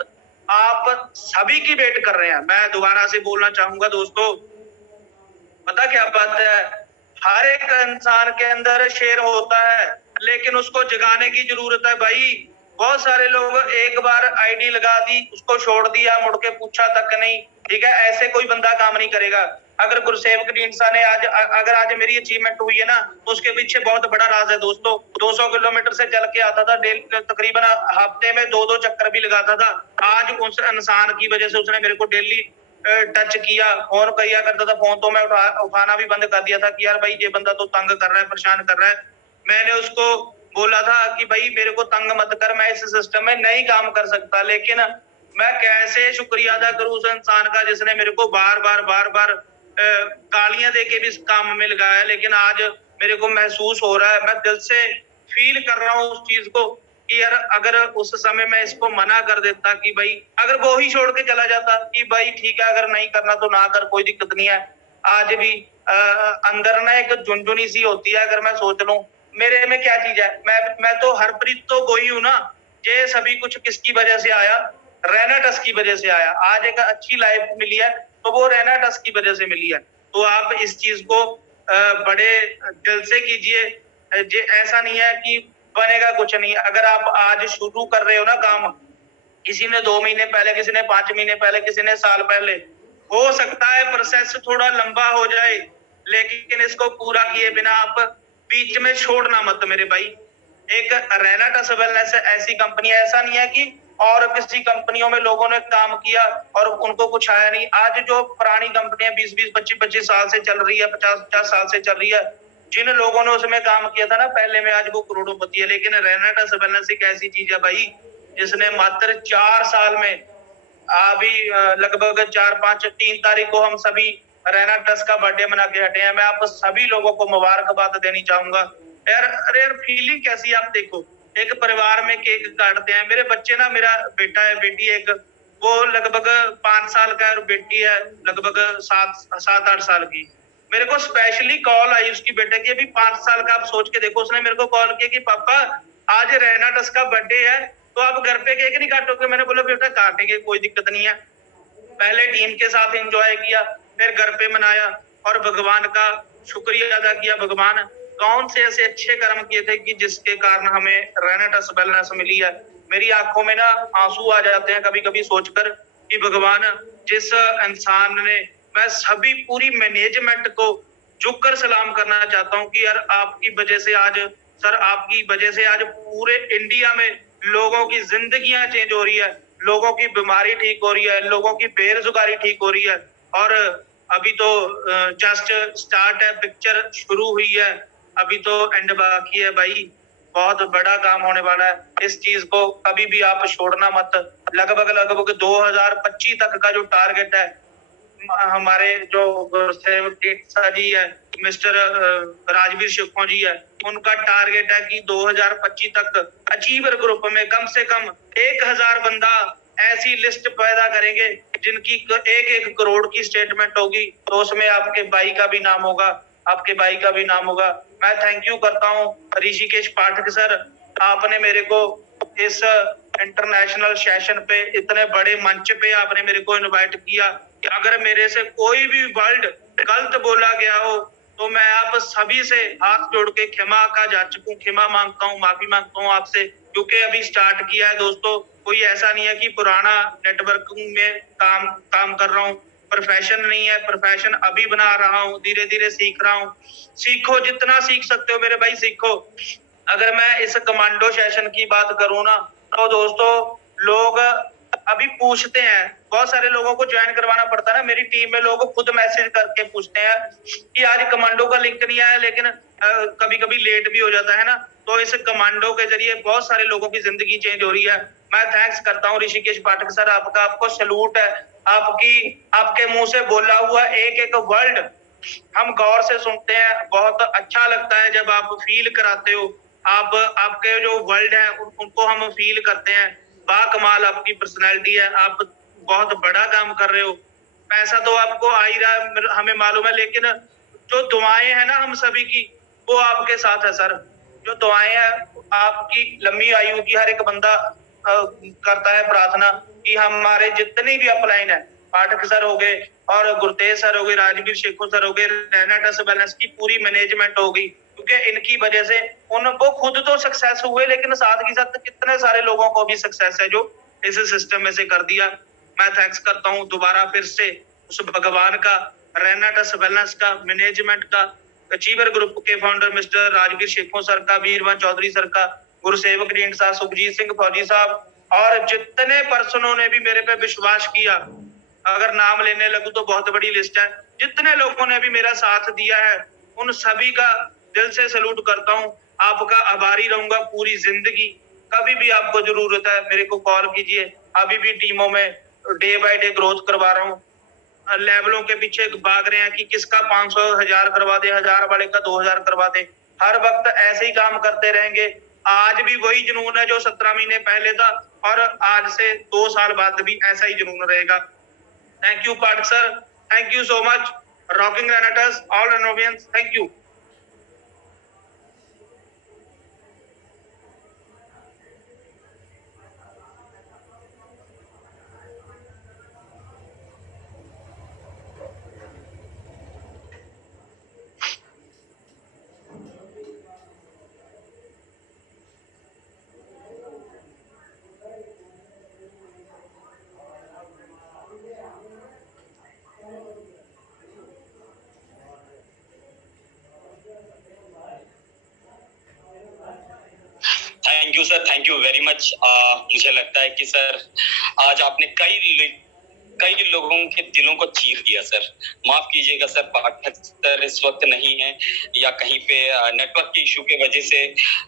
आप सभी की वेट कर रहे हैं। मैं दोबारा से बोलना चाहूंगा दोस्तों, पता क्या बात है, हर एक इंसान के अंदर शेर होता है लेकिन उसको जगाने की जरूरत है भाई। बहुत सारे लोग एक बार आईडी लगा दी, उसको छोड़ दिया, मुड़ के पूछा तक नहीं, ठीक है। ऐसे कोई बंदा काम नहीं करेगा। अगर गुरुसेवक ढींडसा ने अगर आज मेरी अचीवमेंट हुई है ना तो उसके पीछे बहुत बड़ा राज है दोस्तों। 200 किलोमीटर से चल के आता था, तकरीबन हफ्ते में 2-2 चक्कर भी लगाता था। आज उस इंसान की वजह से उसने मेरे को डेली टच किया, फोन किया करता था। फोन तो मैं उठाना भी बंद कर दिया था कि यार भाई ये बंदा तो तंग कर रहा है, परेशान कर रहा है। मैंने उसको बोला था कि भाई मेरे को तंग मत कर, मैं इस सिस्टम में नहीं काम कर सकता। लेकिन मैं कैसे शुक्रिया अदा करूं उस इंसान का जिसने मेरे को बार बार गालियां दे के भी इस काम में लगाया। लेकिन आज मेरे को महसूस हो रहा है, मैं दिल से फील कर रहा हूँ उस चीज को कि यार अगर उस समय मैं इसको मना कर देता कि भाई, अगर वो ही छोड़ के चला जाता कि भाई ठीक है अगर नहीं करना तो ना कर, कोई दिक्कत नहीं है। आज भी अंदर ना एक झुनझुनी सी होती है, अगर मैं सोच लूं मेरे में क्या चीज है। मैं तो हरप्रीत तो वही हूं ना। ये सभी कुछ किसकी वजह से आया, रैना टस की वजह से आया। आज एक अच्छी लाइफ मिली है तो वो रैना टस की वजह से मिली है। तो आप इस चीज को बड़े दिल से कीजिए। ऐसा नहीं है कि बनेगा कुछ नहीं। अगर आप आज शुरू कर रहे हो ना काम, किसी ने 2 महीने पहले, किसी ने 5 महीने पहले, किसी ने साल पहले, हो सकता है प्रोसेस थोड़ा लंबा हो जाए, लेकिन इसको पूरा किए बिना आप बीच में छोड़ना मत मेरे भाई। एक रैना टस वेलनेस ऐसी कंपनी है, ऐसा नहीं है कि और किसी कंपनियों में लोगों ने काम किया और उनको कुछ आया नहीं। आज जो पुरानी कंपनियां 20-20, 25-25 साल से चल रही है, 50-50 साल से चल रही है, जिन लोगों ने उसमें काम किया था ना पहले में, आज वो करोड़पति है। लेकिन रैना टस वेलनेस एक ऐसी चीज है भाई जिसने मात्र 4 साल में, अभी लगभग 4-5-3 तारीख को हम सभी रैना टस का बर्थडे मना के हटे हैं। मैं आप सभी लोगों को मुबारकबाद देनी चाहूंगा। यार अरे यार फीलिंग कैसी है आप देखो, एक परिवार में केक काटते हैं। मेरे बच्चे ना, मेरा बेटा है, बेटी एक, वो लगभग 5 साल का है और बेटी है लगभग 7-8 साल की। मेरे को स्पेशली कॉल आई उसकी बेटे की, अभी 5 साल का। आप सोच के देखो, उसने मेरे को कॉल किया कि पापा आज रैना टस का बर्थडे है तो आप घर पे केक नहीं काटोगे। मैंने बोला बेटा काटेंगे, कोई दिक्कत नहीं है। पहले टीम के साथ एंजॉय किया, फिर घर पे मनाया और भगवान का शुक्रिया अदा किया। भगवान कौन से ऐसे अच्छे कर्म किए थे कि जिसके कारण हमें रैना टस वेलनेस मिली है। मेरी आंखों में ना आंसू आ जाते हैं कभी कभी सोचकर कि भगवान, जिस इंसान ने, मैं सभी पूरी मैनेजमेंट को झुककर सलाम करना चाहता हूँ कि यार आपकी वजह से आज, सर आपकी वजह से आज पूरे इंडिया में लोगों की जिंदगियां चेंज हो रही है, लोगों की बीमारी ठीक हो रही है, लोगों की बेरोजगारी ठीक हो रही है। और अभी तो जस्ट स्टार्ट है, पिक्चर शुरू हुई है, अभी तो एंड बाकी है भाई। बहुत बड़ा काम होने वाला है। इस चीज को कभी भी आप छोड़ना मत। लगभग लगभग 2025 तक का जो टारगेट है, हमारे जो गुरसेवक जी है, मिस्टर राजवीर शेखों जी है, उनका टारगेट है कि 2025 तक अचीवर ग्रुप में कम से कम 1000 बंदा ऐसी लिस्ट पैदा करेंगे जिनकी 1-1 करोड़ की स्टेटमेंट होगी, तो उसमें आपके भाई का भी नाम होगा, आपके भाई का भी नाम होगा। मैं थैंक यू करता हूँ ऋषिकेश पाठक सर, आपने मेरे को इस इंटरनेशनल सेशन पे, इतने बड़े मंच पे आपने मेरे को इनवाइट किया कि अगर मेरे से कोई भी वर्ड गलत बोला गया हो तो मैं आप सभी से हाथ जोड़ के क्षमा का याचक हूँ, क्षमा मांगता हूँ, माफी मांगता हूँ आपसे, क्योंकि अभी स्टार्ट किया है दोस्तों। कोई ऐसा नहीं है कि पुराना नेटवर्किंग में काम कर रहा हूँ, प्रोफेशन नहीं है, प्रोफेशन अभी बना रहा हूँ, धीरे धीरे सीख रहा हूँ। सीखो, जितना सीख सकते हो मेरे भाई सीखो। अगर मैं इस कमांडो सेशन की बात करूं ना, तो दोस्तों लोग अभी पूछते हैं, बहुत सारे लोगों को ज्वाइन करवाना पड़ता है ना, मेरी टीम में लोग खुद मैसेज करके पूछते हैं कि आज कमांडो का लिंक नहीं आया, लेकिन कभी कभी लेट भी हो जाता है ना। तो इस कमांडो के जरिए बहुत सारे लोगों की जिंदगी चेंज हो रही है। मैं थैंक्स करता हूँ ऋषिकेश पाठक सर, आपका, आपको सैल्यूट है। आपके मुंह से बोला हुआ एक एक वर्ड हम गौर से सुनते हैं, बहुत अच्छा लगता है जब आप फील कराते हो। आपके जो वर्ल्ड है उनको हम फील करते हैं। बाकमाल आपकी पर्सनैलिटी है, आप बहुत बड़ा काम कर रहे हो। पैसा तो आपको आ ही रहा है, हमें मालूम है, लेकिन जो दुआएं हैं ना हम सभी की, वो आपके साथ है सर। जो दुआएं हैं, आपकी लंबी आयु की हर एक बंदा करता है प्रार्थना कि हमारे जितनी भी अपलाइन है, पाठक सर हो गए और गुरतेज सर हो गए, राजवीर शेखो सर हो गए, रैना टस बैलेंस की पूरी मैनेजमेंट हो गई, क्योंकि इनकी वजह से उनको खुद तो सक्सेस हुए, लेकिन साथ ही साथ कितने सारे लोगों को भी सक्सेस है जो इस सिस्टम में से कर दिया। मैं थैंक्स करता हूँ दोबारा फिर से उस भगवान का, रैना टस बैलेंस का, मैनेजमेंट का, अचीवर ग्रुप के फाउंडर मिस्टर राजवीर शेखों सर का, वीरवन चौधरी सर का, गुरुसेवक रीड साहब, सुखजीत सिंह फौजी साहब, और जितने पर्सनों ने भी मेरे पे विश्वास किया, अगर नाम लेने लगूं तो बहुत बड़ी लिस्ट है, जितने लोगों ने भी मेरा साथ दिया है, उन सभी का दिल से सैल्यूट करता हूं। आपका आभारी रहूंगा पूरी जिंदगी। कभी भी आपको जरूरत है मेरे को कॉल कीजिए। अभी भी टीमों में डे बाय डे ग्रोथ करवा रहा हूँ। लेवलों के पीछे भाग रहे हैं कि किसका 500 1000 करवा दे, 1000 वाले का 2000 करवा दे। हर वक्त ऐसे ही काम करते रहेंगे। आज भी वही जुनून है जो 17 महीने पहले था, और आज से 2 साल बाद भी ऐसा ही जुनून रहेगा। Thank you, Pathak sir. Thank you so much. Rocking Renatas, all Renovians, thank you. Thank you sir, thank you very much. मुझे लगता है कि सर आज आपने कई लोगों के दिलों को चीर दिया सर। माफ कीजिएगा सर, पाठक सर इस वक्त नहीं है या कहीं पे नेटवर्क के इशू के वजह से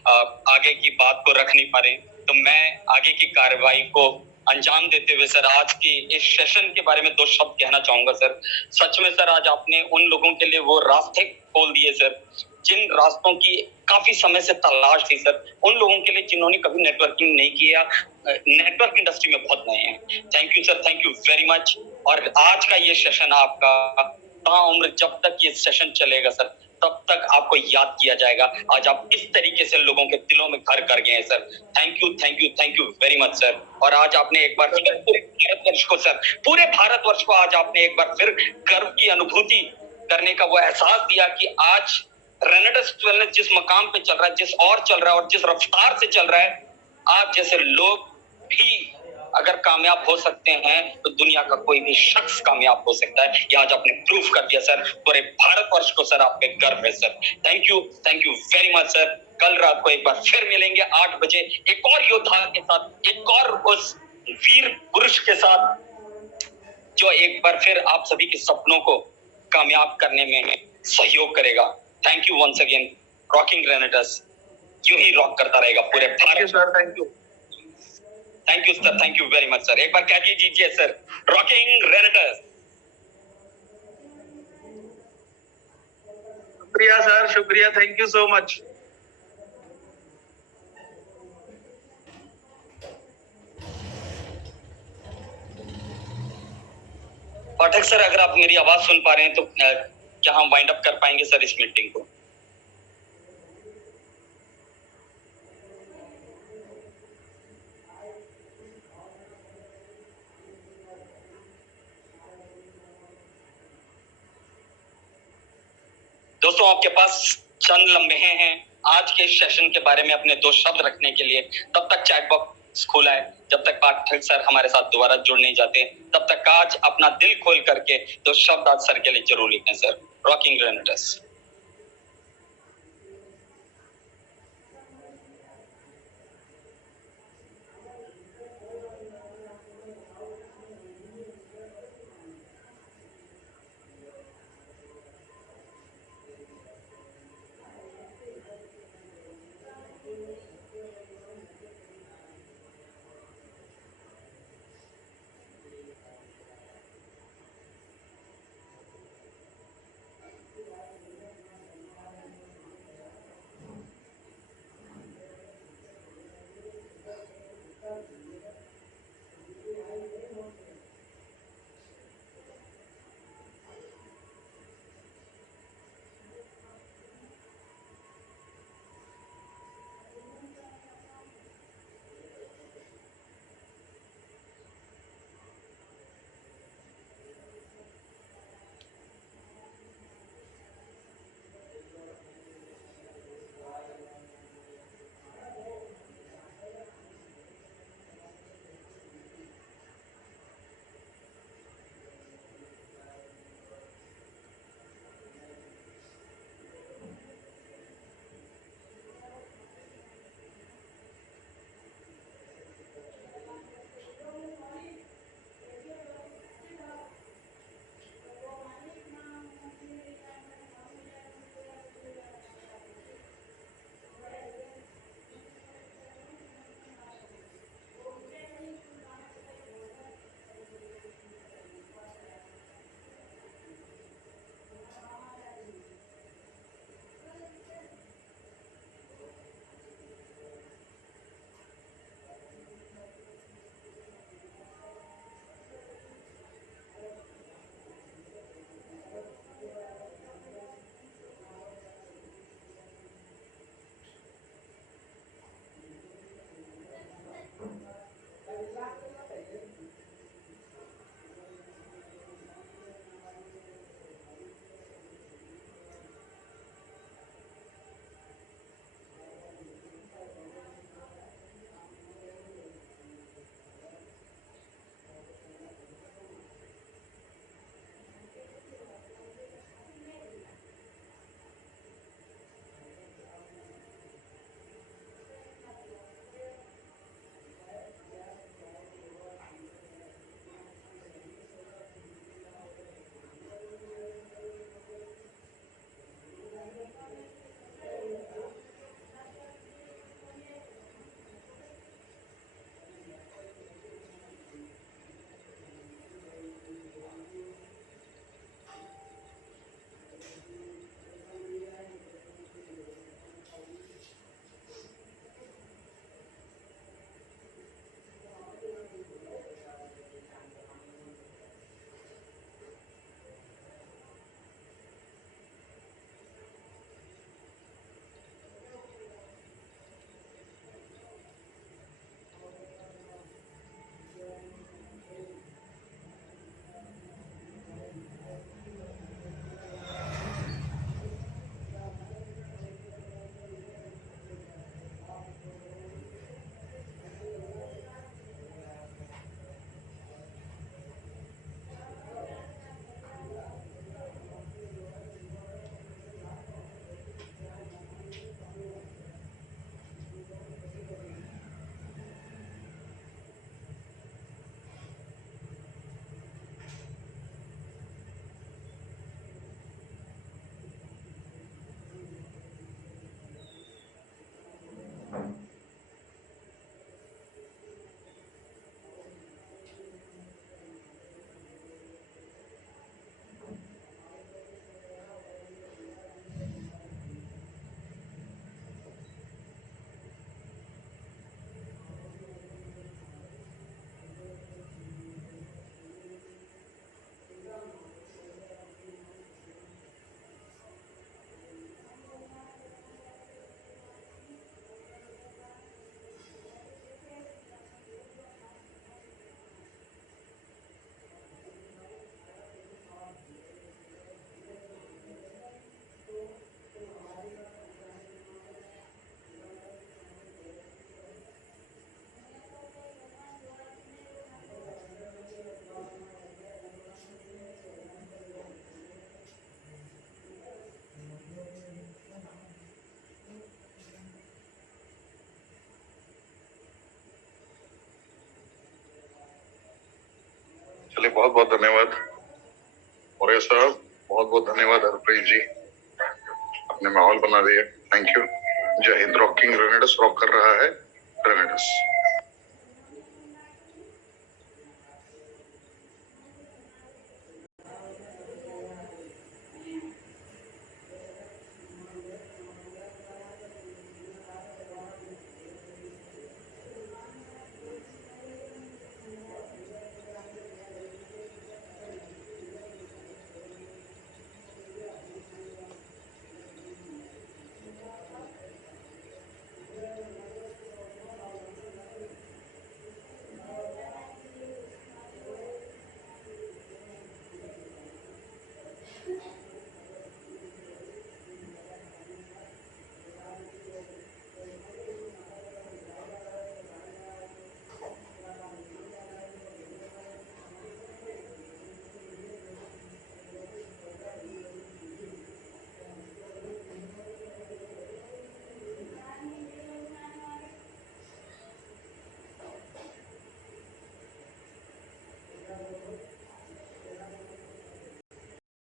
आगे की बात को रख नहीं पा रहे, तो मैं आगे की कार्रवाई को अंजाम देते हुए सर आज की इस सेशन के बारे में 2 शब्द कहना चाहूंगा सर। सच में सर आज आपने उन लोगों के लिए वो रास्ते खोल दिए सर जिन रास्तों की काफी समय से तलाश थी सर, उन लोगों के लिए जिन्होंने कभी नेटवर्किंग नहीं किया, नेटवर्क इंडस्ट्री में बहुत नए हैं। Thank you sir, thank you very much. और आज का ये सेशन आपका ताउम्र जब तक ये सेशन चलेगा सर, तब तक आपको याद किया जाएगा। आज आप इस तरीके से लोगों के दिलों में घर कर गए हैं sir. Thank you, thank you, thank you very much sir. और आज आपने एक बार फिर पूरे भारतवर्ष को सर, पूरे भारतवर्ष को आज आपने एक बार फिर गर्व की अनुभूति करने का वो एहसास दिया कि आज रेनेटस वेलनेस जिस मकाम पे चल रहा है, जिस और चल रहा है और जिस रफ्तार से चल रहा है, आप जैसे लोग भी अगर कामयाब हो सकते हैं तो दुनिया का कोई भी शख्स कामयाब हो सकता है। ये आज आपने प्रूफ कर दिया सर। पूरे भारतवर्ष को सर आप पे गर्व है sir. Thank you very much sir. कल रात को एक बार फिर मिलेंगे 8 बजे एक और योद्धा के साथ, एक और उस वीर पुरुष के साथ जो एक बार फिर आप सभी के सपनों को कामयाब करने में सहयोग करेगा। Thank you once again, Rocking Renatus. यूं ही रॉक करता रहेगा पूरे thank you Bharat. Sir, thank you. Thank you sir, thank you very much sir. एक बार कह दीजिए सर, रॉकिंग रेनेटर्स। शुक्रिया सर, शुक्रिया, thank you so much. Pathak sir, अगर आप मेरी आवाज सुन पा रहे हैं तो क्या हम वाइंड अप कर पाएंगे सर इस मीटिंग को? दोस्तों, आपके पास चंद लम्हे हैं आज के सेशन के बारे में अपने दो शब्द रखने के लिए। तब तक चैट बॉक्स खोला है, जब तक पाठक सर हमारे साथ दोबारा जुड़ नहीं जाते, तब तक आज अपना दिल खोल करके दो शब्द आज सर के लिए जरूर लिखें सर। रॉकिंग रेनेटर्स। चलिए, बहुत बहुत धन्यवाद मौर्य साहब, बहुत बहुत धन्यवाद हरप्रीत जी, आपने माहौल बना दिया। Thank you. जय हिंद। रॉकिंग ग्रेनेडस रॉक कर रहा है ग्रेनेडस।